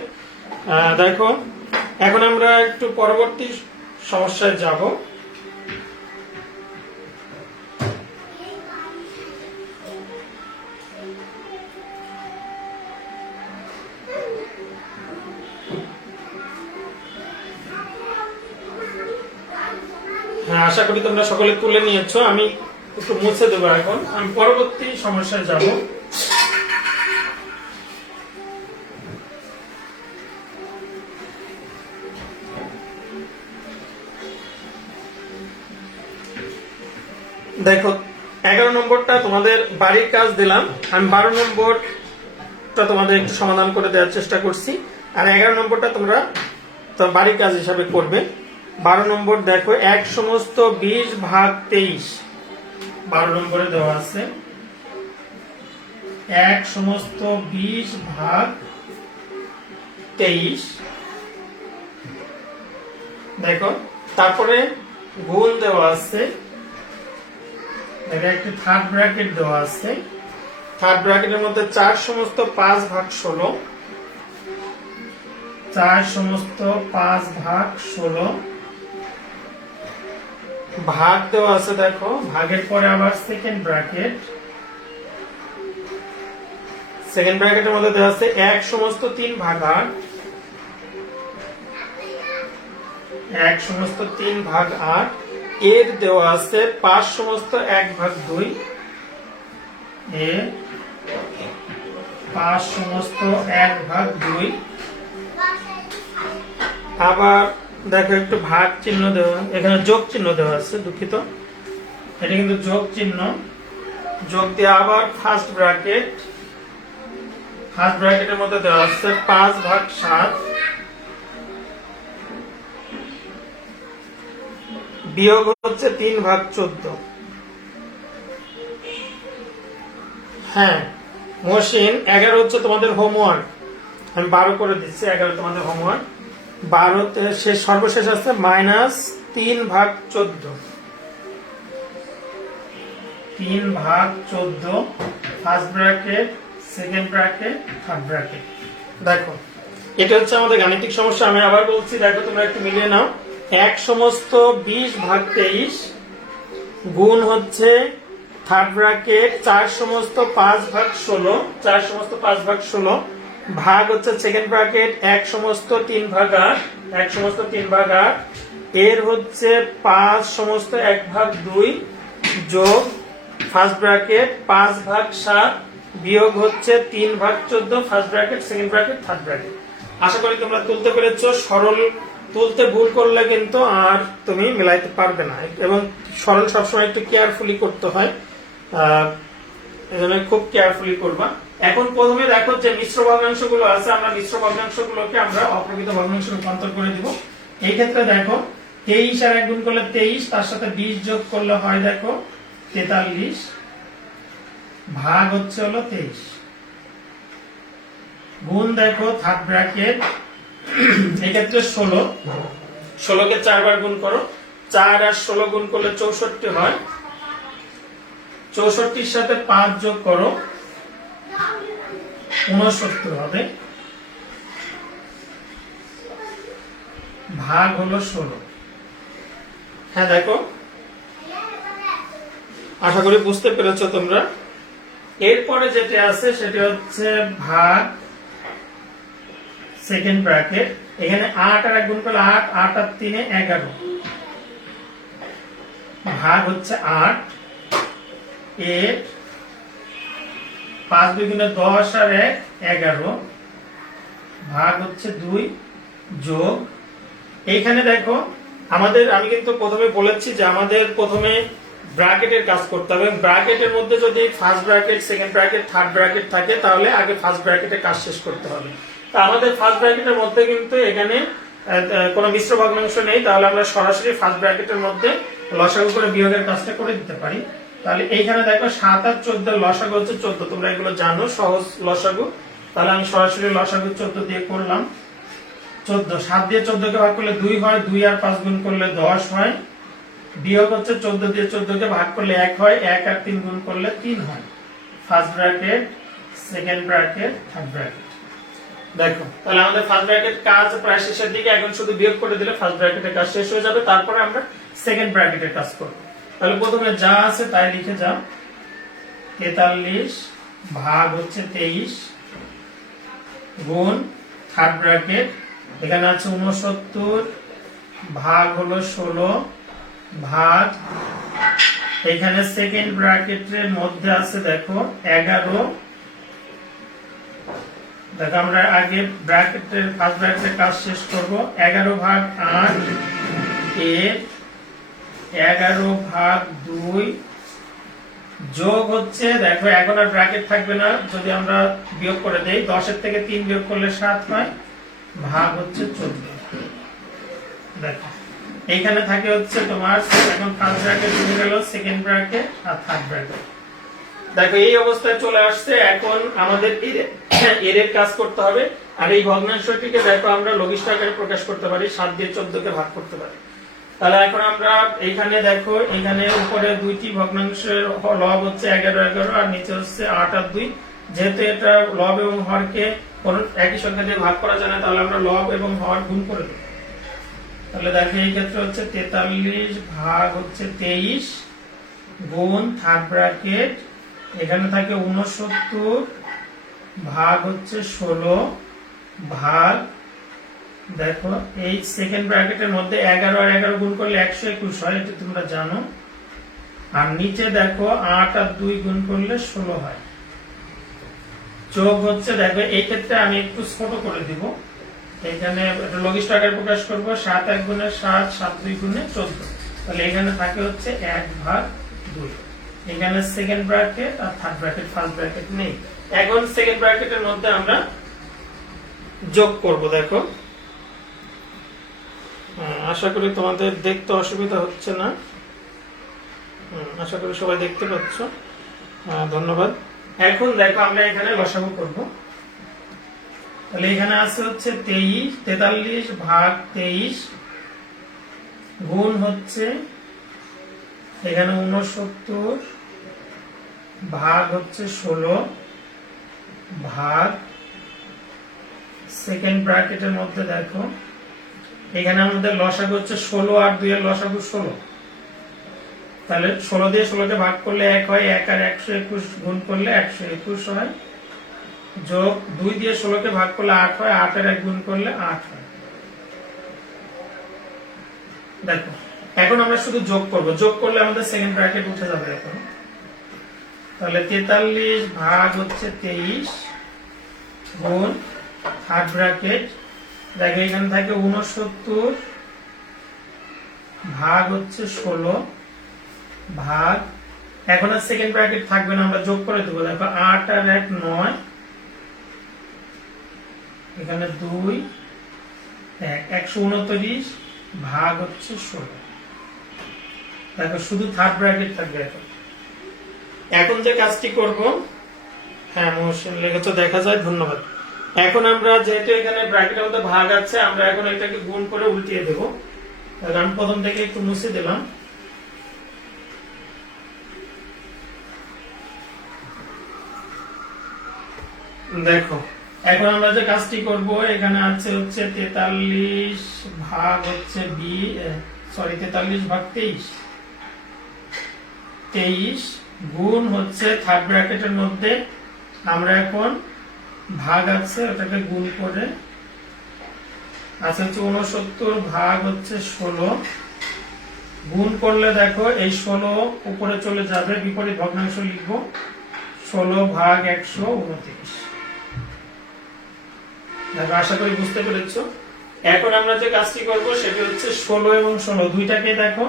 দেখো এখন আমরা একটু পরবর্তী সমস্যায় যাব। হ্যাঁ আশা করি তোমরা সকলে তুলে নিয়েছো। আমি একটু মুছে দেবো। এখন আমি পরবর্তী সমস্যায় যাব। দেখো 11 নম্বরটা তোমাদের বাড়ির কাজ দিলাম। আমি 12 নম্বর নম্বরটা তোমাদের একটু সমাধান করে দেওয়ার চেষ্টা করছি, আর 11 নম্বরটা তোমরা বাড়ির কাজ হিসাবে করবে। 12 নম্বর দেখো 1 সমস্ত 20 ভাগ 23, 12 নম্বরে দেওয়া আছে 1 সমস্ত 20 ভাগ 23। দেখো তারপরে গুণ দেওয়া আছে, দেখো একটি থার্ড ব্র্যাকেট দেওয়া আছে, থার্ড ব্র্যাকেটের মধ্যে 4 সমস্ত 5 ভাগ 16, 4 সমস্ত 5 ভাগ 16 ভাগ দেওয়া আছে। দেখো ভাগের পরে আবার সেকেন্ড ব্র্যাকেট, সেকেন্ড ব্র্যাকেটের মধ্যে দেওয়া আছে 1 সমস্ত 3 ভাগ 8, 1 সমস্ত 3 ভাগ 8 এর দেওয়া আছে 5 সমস্ত 1 ভাগ 2, এর 5 সমস্ত 1 ভাগ 2। আবার দেখো একটু ভাগ চিহ্ন দেওয়া, এখানে যোগ চিহ্ন দেওয়া আছে, দুঃখিত, এটা কিন্তু যোগ চিহ্ন, যোগ দিয়ে আবার ফার্স্ট ব্র্যাকেট, ফার্স্ট ব্র্যাকেটের মধ্যে দেওয়া আছে 5 ভাগ 7 বিয়োগ হচ্ছে 3 ভাগ 14। হ্যাঁ মহসিন 11 হচ্ছে তোমাদের হোমওয়ার্ক, আমি 12 করে দিচ্ছি, 11 তোমাদের হোমওয়ার্ক। 12তে শেষ সর্বশেষ আছে -3 ভাগ 14, 3 ভাগ 14 first bracket, second bracket, third bracket. দেখো এটা হচ্ছে আমাদের গাণিতিক সমস্যা, আমি আবার বলছি, দেখো তোমরা একটু মিলিয়ে নাও। 1 সমস্ত 20 ভাগ 23 গুণ হচ্ছে থার্ড ব্র্যাকেট 4 সমস্ত 5 ভাগ 16, 4 সমস্ত 5 ভাগ 16 ভাগ হচ্ছে সেকেন্ড ব্র্যাকেট 1 সমস্ত 3 ভাগ 8, 1 সমস্ত 3 ভাগ 8 এর হচ্ছে 5 সমস্ত 1 ভাগ 2 যোগ ফার্স্ট ব্র্যাকেট 5 ভাগ 7 বিয়োগ হচ্ছে 3 ভাগ 14 first bracket, second bracket, third bracket. আশা করি তোমরা তুলতে পেরেছো। সরল তুলতে ভুল করলে কিন্তু আর তুমি মিলাইতে পারবে না, এবং সরল সবসময় একটু কেয়ারফুলি করতে হয়, এজন্য খুব কেয়ারফুলি করবা। এখন প্রথমে দেখো যে মিশ্র ভগ্নাংশগুলো আছে, আমরা মিশ্র ভগ্নাংশগুলোকে আমরা অপ্রকৃত ভগ্নাংশে রূপান্তর করে দিব। এই ক্ষেত্রে দেখো 23 আর 1 গুণ করলে 23, তার সাথে 20 যোগ করলে হয় দেখো 43, ভাগ হচ্ছে হলো 23, গুণ দেখো থার্ড ব্র্যাকেট, এই ক্ষেত্রে 16, 16 কে 4 বার গুণ করো, 4 আর 16 গুণ করলে 64 হয়, 64 সাথে 5 যোগ করো 69 হবে, ভাগ হলো 16। হ্যাঁ দেখো আশা করি বুঝতে পেরেছো তোমরা। এরপরে যেটা আছে সেটা হচ্ছে ভাগ সেকেন্ড ব্র্যাকেট, এখানে 8 আর 1 গুণ করলে 8, 8 আর 3 11, ভাগ হচ্ছে 8 এর 5 দুগুণে 10 আর 1 11, ভাগ হচ্ছে 2 যোগ, এইখানে দেখো আমাদের, আমি কিন্তু প্রথমে বলেছি যে আমাদের প্রথমে ব্র্যাকেটের কাজ করতে হবে। ব্র্যাকেটের মধ্যে যদি first bracket, second bracket, third bracket থাকে তাহলে আগে ফার্স্ট ব্র্যাকেটের কাজ শেষ করতে হবে। তা আমাদের ফার্স্ট ব্র্যাকেটের মধ্যে কিন্তু এখানে কোনো মিশ্র ভগ্নাংশ নেই, তাহলে আমরা সরাসরি ফার্স্ট ব্র্যাকেটের মধ্যে লসাগু করে বিয়োগের কাজটা করে দিতে পারি। তাহলে এইখানে দেখো 7 আর 14 লসাগু হচ্ছে 14, তোমরা এগুলো জানো সহজ লসাগু। তাহলে আমি সরাসরি লসাগু 14 দিয়ে করলাম। 14, 7 দিয়ে 14 কে ভাগ করলে 2 হয়, 2 আর 5 গুণ করলে 10 হয়, বিয়োগ হচ্ছে 14 দিয়ে 14 কে ভাগ করলে 1 হয়, 1 আর 3 গুণ করলে 3 হয়, first bracket, second bracket, third bracket. দেখো তাহলে আমাদের ফার্স্ট ব্র্যাকেট কাজ প্রায় শেষের দিকে, এখন শুধু বিয়োগ করে দিলে ফার্স্ট ব্র্যাকেটের কাজ শেষ হয়ে যাবে, তারপরে আমরা সেকেন্ড ব্র্যাকেটের কাজ করব। তাহলে প্রথমে যা আছে তাই লিখে যাও, 43 ভাগ হচ্ছে 23 গুণ থার্ড ব্র্যাকেট, এখানে আছে 69 ভাগ হলো 16 ভাগ, এখানে সেকেন্ড ব্র্যাকেটের মধ্যে আছে দেখো 11, দেখো আমরা আগে ব্র্যাকেটের ফার্স্ট ব্র্যাকেটের কাজ শেষ করব। 11 ভাগ 8 এর 11 ভাগ 2 যোগ হচ্ছে দেখো এখন আর ব্র্যাকেট থাকবে না, যদি আমরা বিয়োগ করে দেই 10 এর থেকে 3 বিয়োগ করলে 7 হয়, ভাগ হচ্ছে 14। দেখো এইখানে থাকে হচ্ছে তোমার এখন ফার্স্ট ব্র্যাকেট হয়ে গেল, সেকেন্ড ব্র্যাকেট আর থার্ড ব্র্যাকেট। দেখো এই অবস্থায় চলে আসছে। এখন আমাদের এর কাজ করতে হবে। আর এই ভগ্নাংশটিকে দেখো আমরা লঘিষ্ঠ আকারে প্রকাশ করতে পারি, 7 দিয়ে 14 কে ভাগ করতে পারি। তাহলে এখন আমরা এইখানে দেখো, এখানে উপরে দুইটি ভগ্নাংশের লব হচ্ছে 11 11 আর নিচে হচ্ছে 8 আর 2। যেহেতু এটা লব এবং হরকে কোন একই সংখ্যা দিয়ে ভাগ করা যায় না, তাহলে আমরা লব এবং হর গুণ করে দেব। তাহলে দেখো এই ক্ষেত্রে হচ্ছে 43 ভাগ হচ্ছে 23 গুণ থার্ড ব্র্যাকেট, এখানে থাকে 69 ভাগ হচ্ছে 16 ভাগ, দেখো এই সেকেন্ড ব্র্যাকেটের মধ্যে 11 আর 11 গুণ করলে 121 হয়, এটা তোমরা জানো। আর নিচে দেখো 8 আর 2 গুণ করলে 16 হয়। যোগ হচ্ছে দেখো এই ক্ষেত্রে আমি একটু ছোট করে দিব, এখানে এটা লঘিষ্ঠ আকারে প্রকাশ করব, 7 1 গুণে 7, 7 2 গুণে 14। তাহলে এখানে থাকে হচ্ছে 1 ভাগ 2। এখানে সেকেন্ড ব্র্যাকেট আর থার্ড ব্র্যাকেট, ফার্স্ট ব্র্যাকেট নেই। এখন সেকেন্ড ব্র্যাকেটের মধ্যে আমরা যোগ করব। দেখো আশা করি তোমাদের দেখতে অসুবিধা হচ্ছে না, আশা করি সবাই দেখতে পাচ্ছ। ধন্যবাদ। এখন দেখো আমরা এখানে লসাগু করব। তাহলে এখানে আছে হচ্ছে 43 ভাগ 23 গুণ হচ্ছে এখানে 69 ভাগ হচ্ছে 16 ভাগ সেকেন্ড ব্র্যাকেটের মধ্যে দেখো এখানে আমাদের লসাগু হচ্ছে 16 আর 2 এর লসাগু 16। তাহলে 16 দিয়ে 16 কে ভাগ করলে 1 হয়, 1 আর 121 গুণ করলে 121 হয়, যোগ 2 দিয়ে 16 কে ভাগ করলে 8 হয়, 8 আর 1 গুণ করলে 8 হয়। দেখো এখন আমরা শুধু যোগ করব, যোগ করলে আমাদের সেকেন্ড ব্র্যাকেট উঠে যাবে এখন। তাহলে 43 ভাগ হচ্ছে 23 গুণ থার্ড ব্র্যাকেট, দেখো এখানে থাকে 69 ভাগ হচ্ছে 16 ভাগ, এখন আর সেকেন্ড ব্র্যাকেট থাকবে না, আমরা যোগ করে দেবো। দেখো 8 আর 1 9, এখানে 2 1, 129 ভাগ হচ্ছে 16। দেখো শুধু থার্ড ব্র্যাকেট থাকবে। এখন যে কাজটি করব, হ্যাঁ মোশন লেখা তো দেখা যায়, ধন্যবাদ। এখন আমরা যেহেতু এখানে ব্র্যাকেটের মধ্যে ভাগ আছে, আমরা এখন এটাকে গুণ করে উল্টিয়ে দেব। আমি প্রথম থেকে একটু মুছে দিলাম। দেখো এখন আমরা যে কাজটি করব, এখানে আছে হচ্ছে 43 ভাগ হচ্ছে 43 ভাগ 23 গুণ হচ্ছে থার্ড ব্র্যাকেটের মধ্যে আমরা এখন ভাগ আছে ওটাকে গুণ করে আছে হচ্ছে 69 ভাগ হচ্ছে 16 গুণ করলে দেখো এই 16 উপরে চলে যাবে, বিপরীত ভগ্নাংশ লিখবো, 16 ভাগ 129। দেখো আশা করি বুঝতে পেরেছো। এখন আমরা যে কাজটি করব সেটি হচ্ছে 16 এবং 16 দুইটাকে দেখো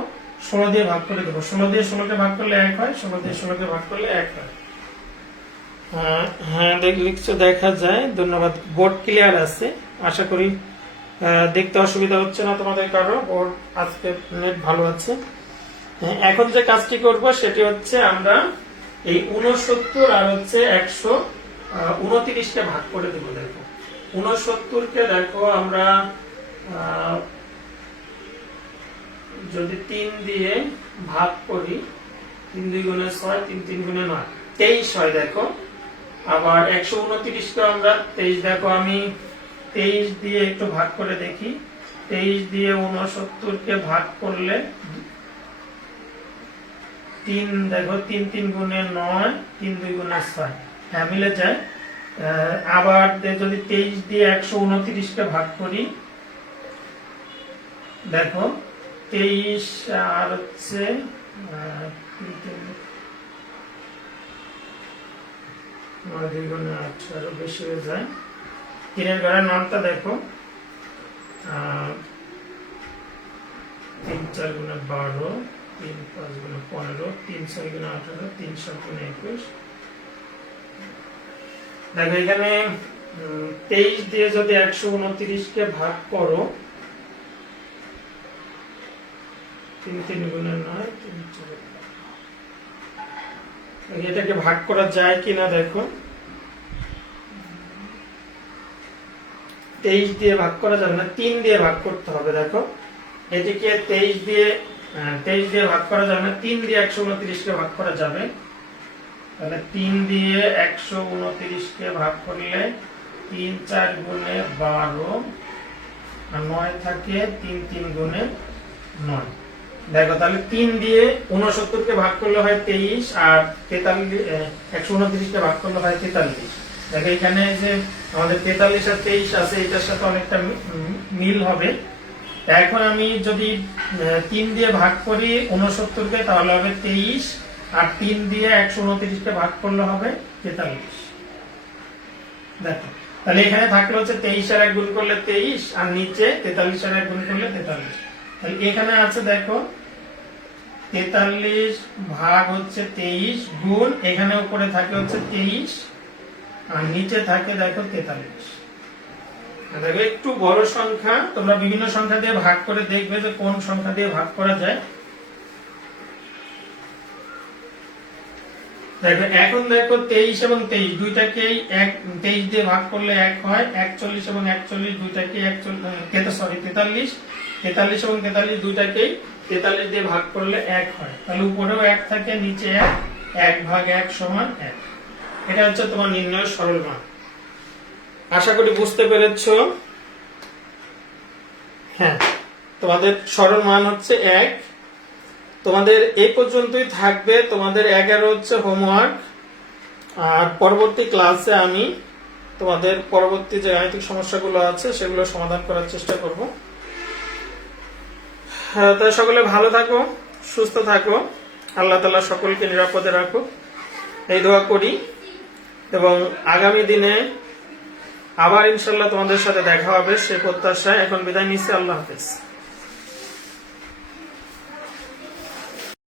16 দিয়ে ভাগ করে দেবো। 16 দিয়ে 16 কে ভাগ করলে 1 হয়, 16 দিয়ে 16 কে ভাগ করলে 1 হয়। হ্যাঁ লিখছো, দেখা যায়, ধন্যবাদ। বোর্ড ক্লিয়ার আছে, আশা করি দেখতে অসুবিধা হচ্ছে না তোমাদের কারো, বোর্ড আজকে নেট ভালো আছে। এখন যে কাজটি করব সেটি হচ্ছে আমরা এই 69 আর হচ্ছে 129 কে ভাগ করে দেবো। দেখো 69 কে দেখো আমরা যদি 3 দিয়ে ভাগ করি, 3 2 গুণে 6, 3 3 গুণে 9, 23 হয়। দেখো আবার 129 কে আমরা 23, দেখো আমি 23 দিয়ে একটু ভাগ করে দেখি, 23 দিয়ে 69 কে ভাগ করলে 3, দেখো 3 3 গুণে 9, 3 2 গুণে 6, হ্যাঁ মিলে যায়। আবার যদি 23 দিয়ে 129 কে ভাগ করি, দেখো 23 আর হচ্ছে 9 গুণে 18, বেশি হয়ে যায়। 3 এর ঘরে 9টা, দেখো 3 4 গুণে 12, 3 5 গুণ 15, 3 6 গুণ 18, 3 7 গুণ 21। দেখো এখানে 23 দিয়ে যদি 129 কে ভাগ করো, 3 3 গুণে 9, 3 4, এটাকে ভাগ করা যায় কিনা দেখো। 23 দিয়ে ভাগ করা যাবে না, 3 দিয়ে ভাগ করতে হবে। দেখো এটিকে 23 দিয়ে ভাগ করা যাবে না, 3 দিয়ে 129 কে ভাগ করা যাবে। তাহলে 3 দিয়ে 129 কে ভাগ করলে 3 4 গুণে 12 আর 9 থাকে 3 3 গুণে 9। দেখো তাহলে 3 দিয়ে 69 কে ভাগ করলে হয় 23 আর 129 কে ভাগ করলে হয় 43। দেখো এখানে যে আমাদের 43 আর 23 আছে, এটার সাথে অনেকটা মিল হবে। এখন আমি যদি 3 দিয়ে ভাগ করি 69 কে, তাহলে হবে 23 আর 3 দিয়ে 129 কে ভাগ করলে হবে 43। দেখো তাহলে এখানে থাকলে হচ্ছে 23 আর 1 গুণ করলে 23 আর নিচে 43 আর 1 গুণ করলে 43। তাহলে এখানে আছে দেখো 43 ভাগ হচ্ছে 23 গুণ এখানে উপরে থাকে হচ্ছে 23 আর নিচে থাকে দেখো 43। দেখো একটু বড় সংখ্যা, তোমরা বিভিন্ন সংখ্যা দিয়ে ভাগ করে দেখবে যে কোন সংখ্যা দিয়ে ভাগ করা যায়। দেখো এখন দেখো 23 এবং 23 দুইটাকেই 23 দিয়ে ভাগ করলে 1 হয়, 41 এবং 41 দুইটাকেই 43 এবং 43 দুইটাকেই 43 দিয়ে ভাগ করলে 1 হয়। তাহলে উপরেও 1 থাকে, নিচে 1 ভাগ 1 সমান 1। এটা হচ্ছে তোমার নির্ণয়ের সরল মান। আশা করি বুঝতে পেরেছো। হ্যাঁ, তোমাদের সরল মান হচ্ছে 1। তোমাদের এই পর্যন্তই থাকবে। তোমাদের 11 হচ্ছে হোমওয়ার্ক, আর পরবর্তী ক্লাসে আমি তোমাদের পরবর্তী যে গাণিতিক সমস্যাগুলো আছে সেগুলো সমাধান করার চেষ্টা করব। তাই সকলে ভালো থাকো, সুস্থ থাকো, আল্লাহ তাআলা সকলকে নিরাপদে রাখো, এই দোয়া করি। এবং আগামী দিনে আবার ইনশাআল্লাহ তোমাদের সাথে দেখা হবে সে প্রত্যাশায় এখন বিদায় নিচ্ছি। আল্লাহ হাফেজ।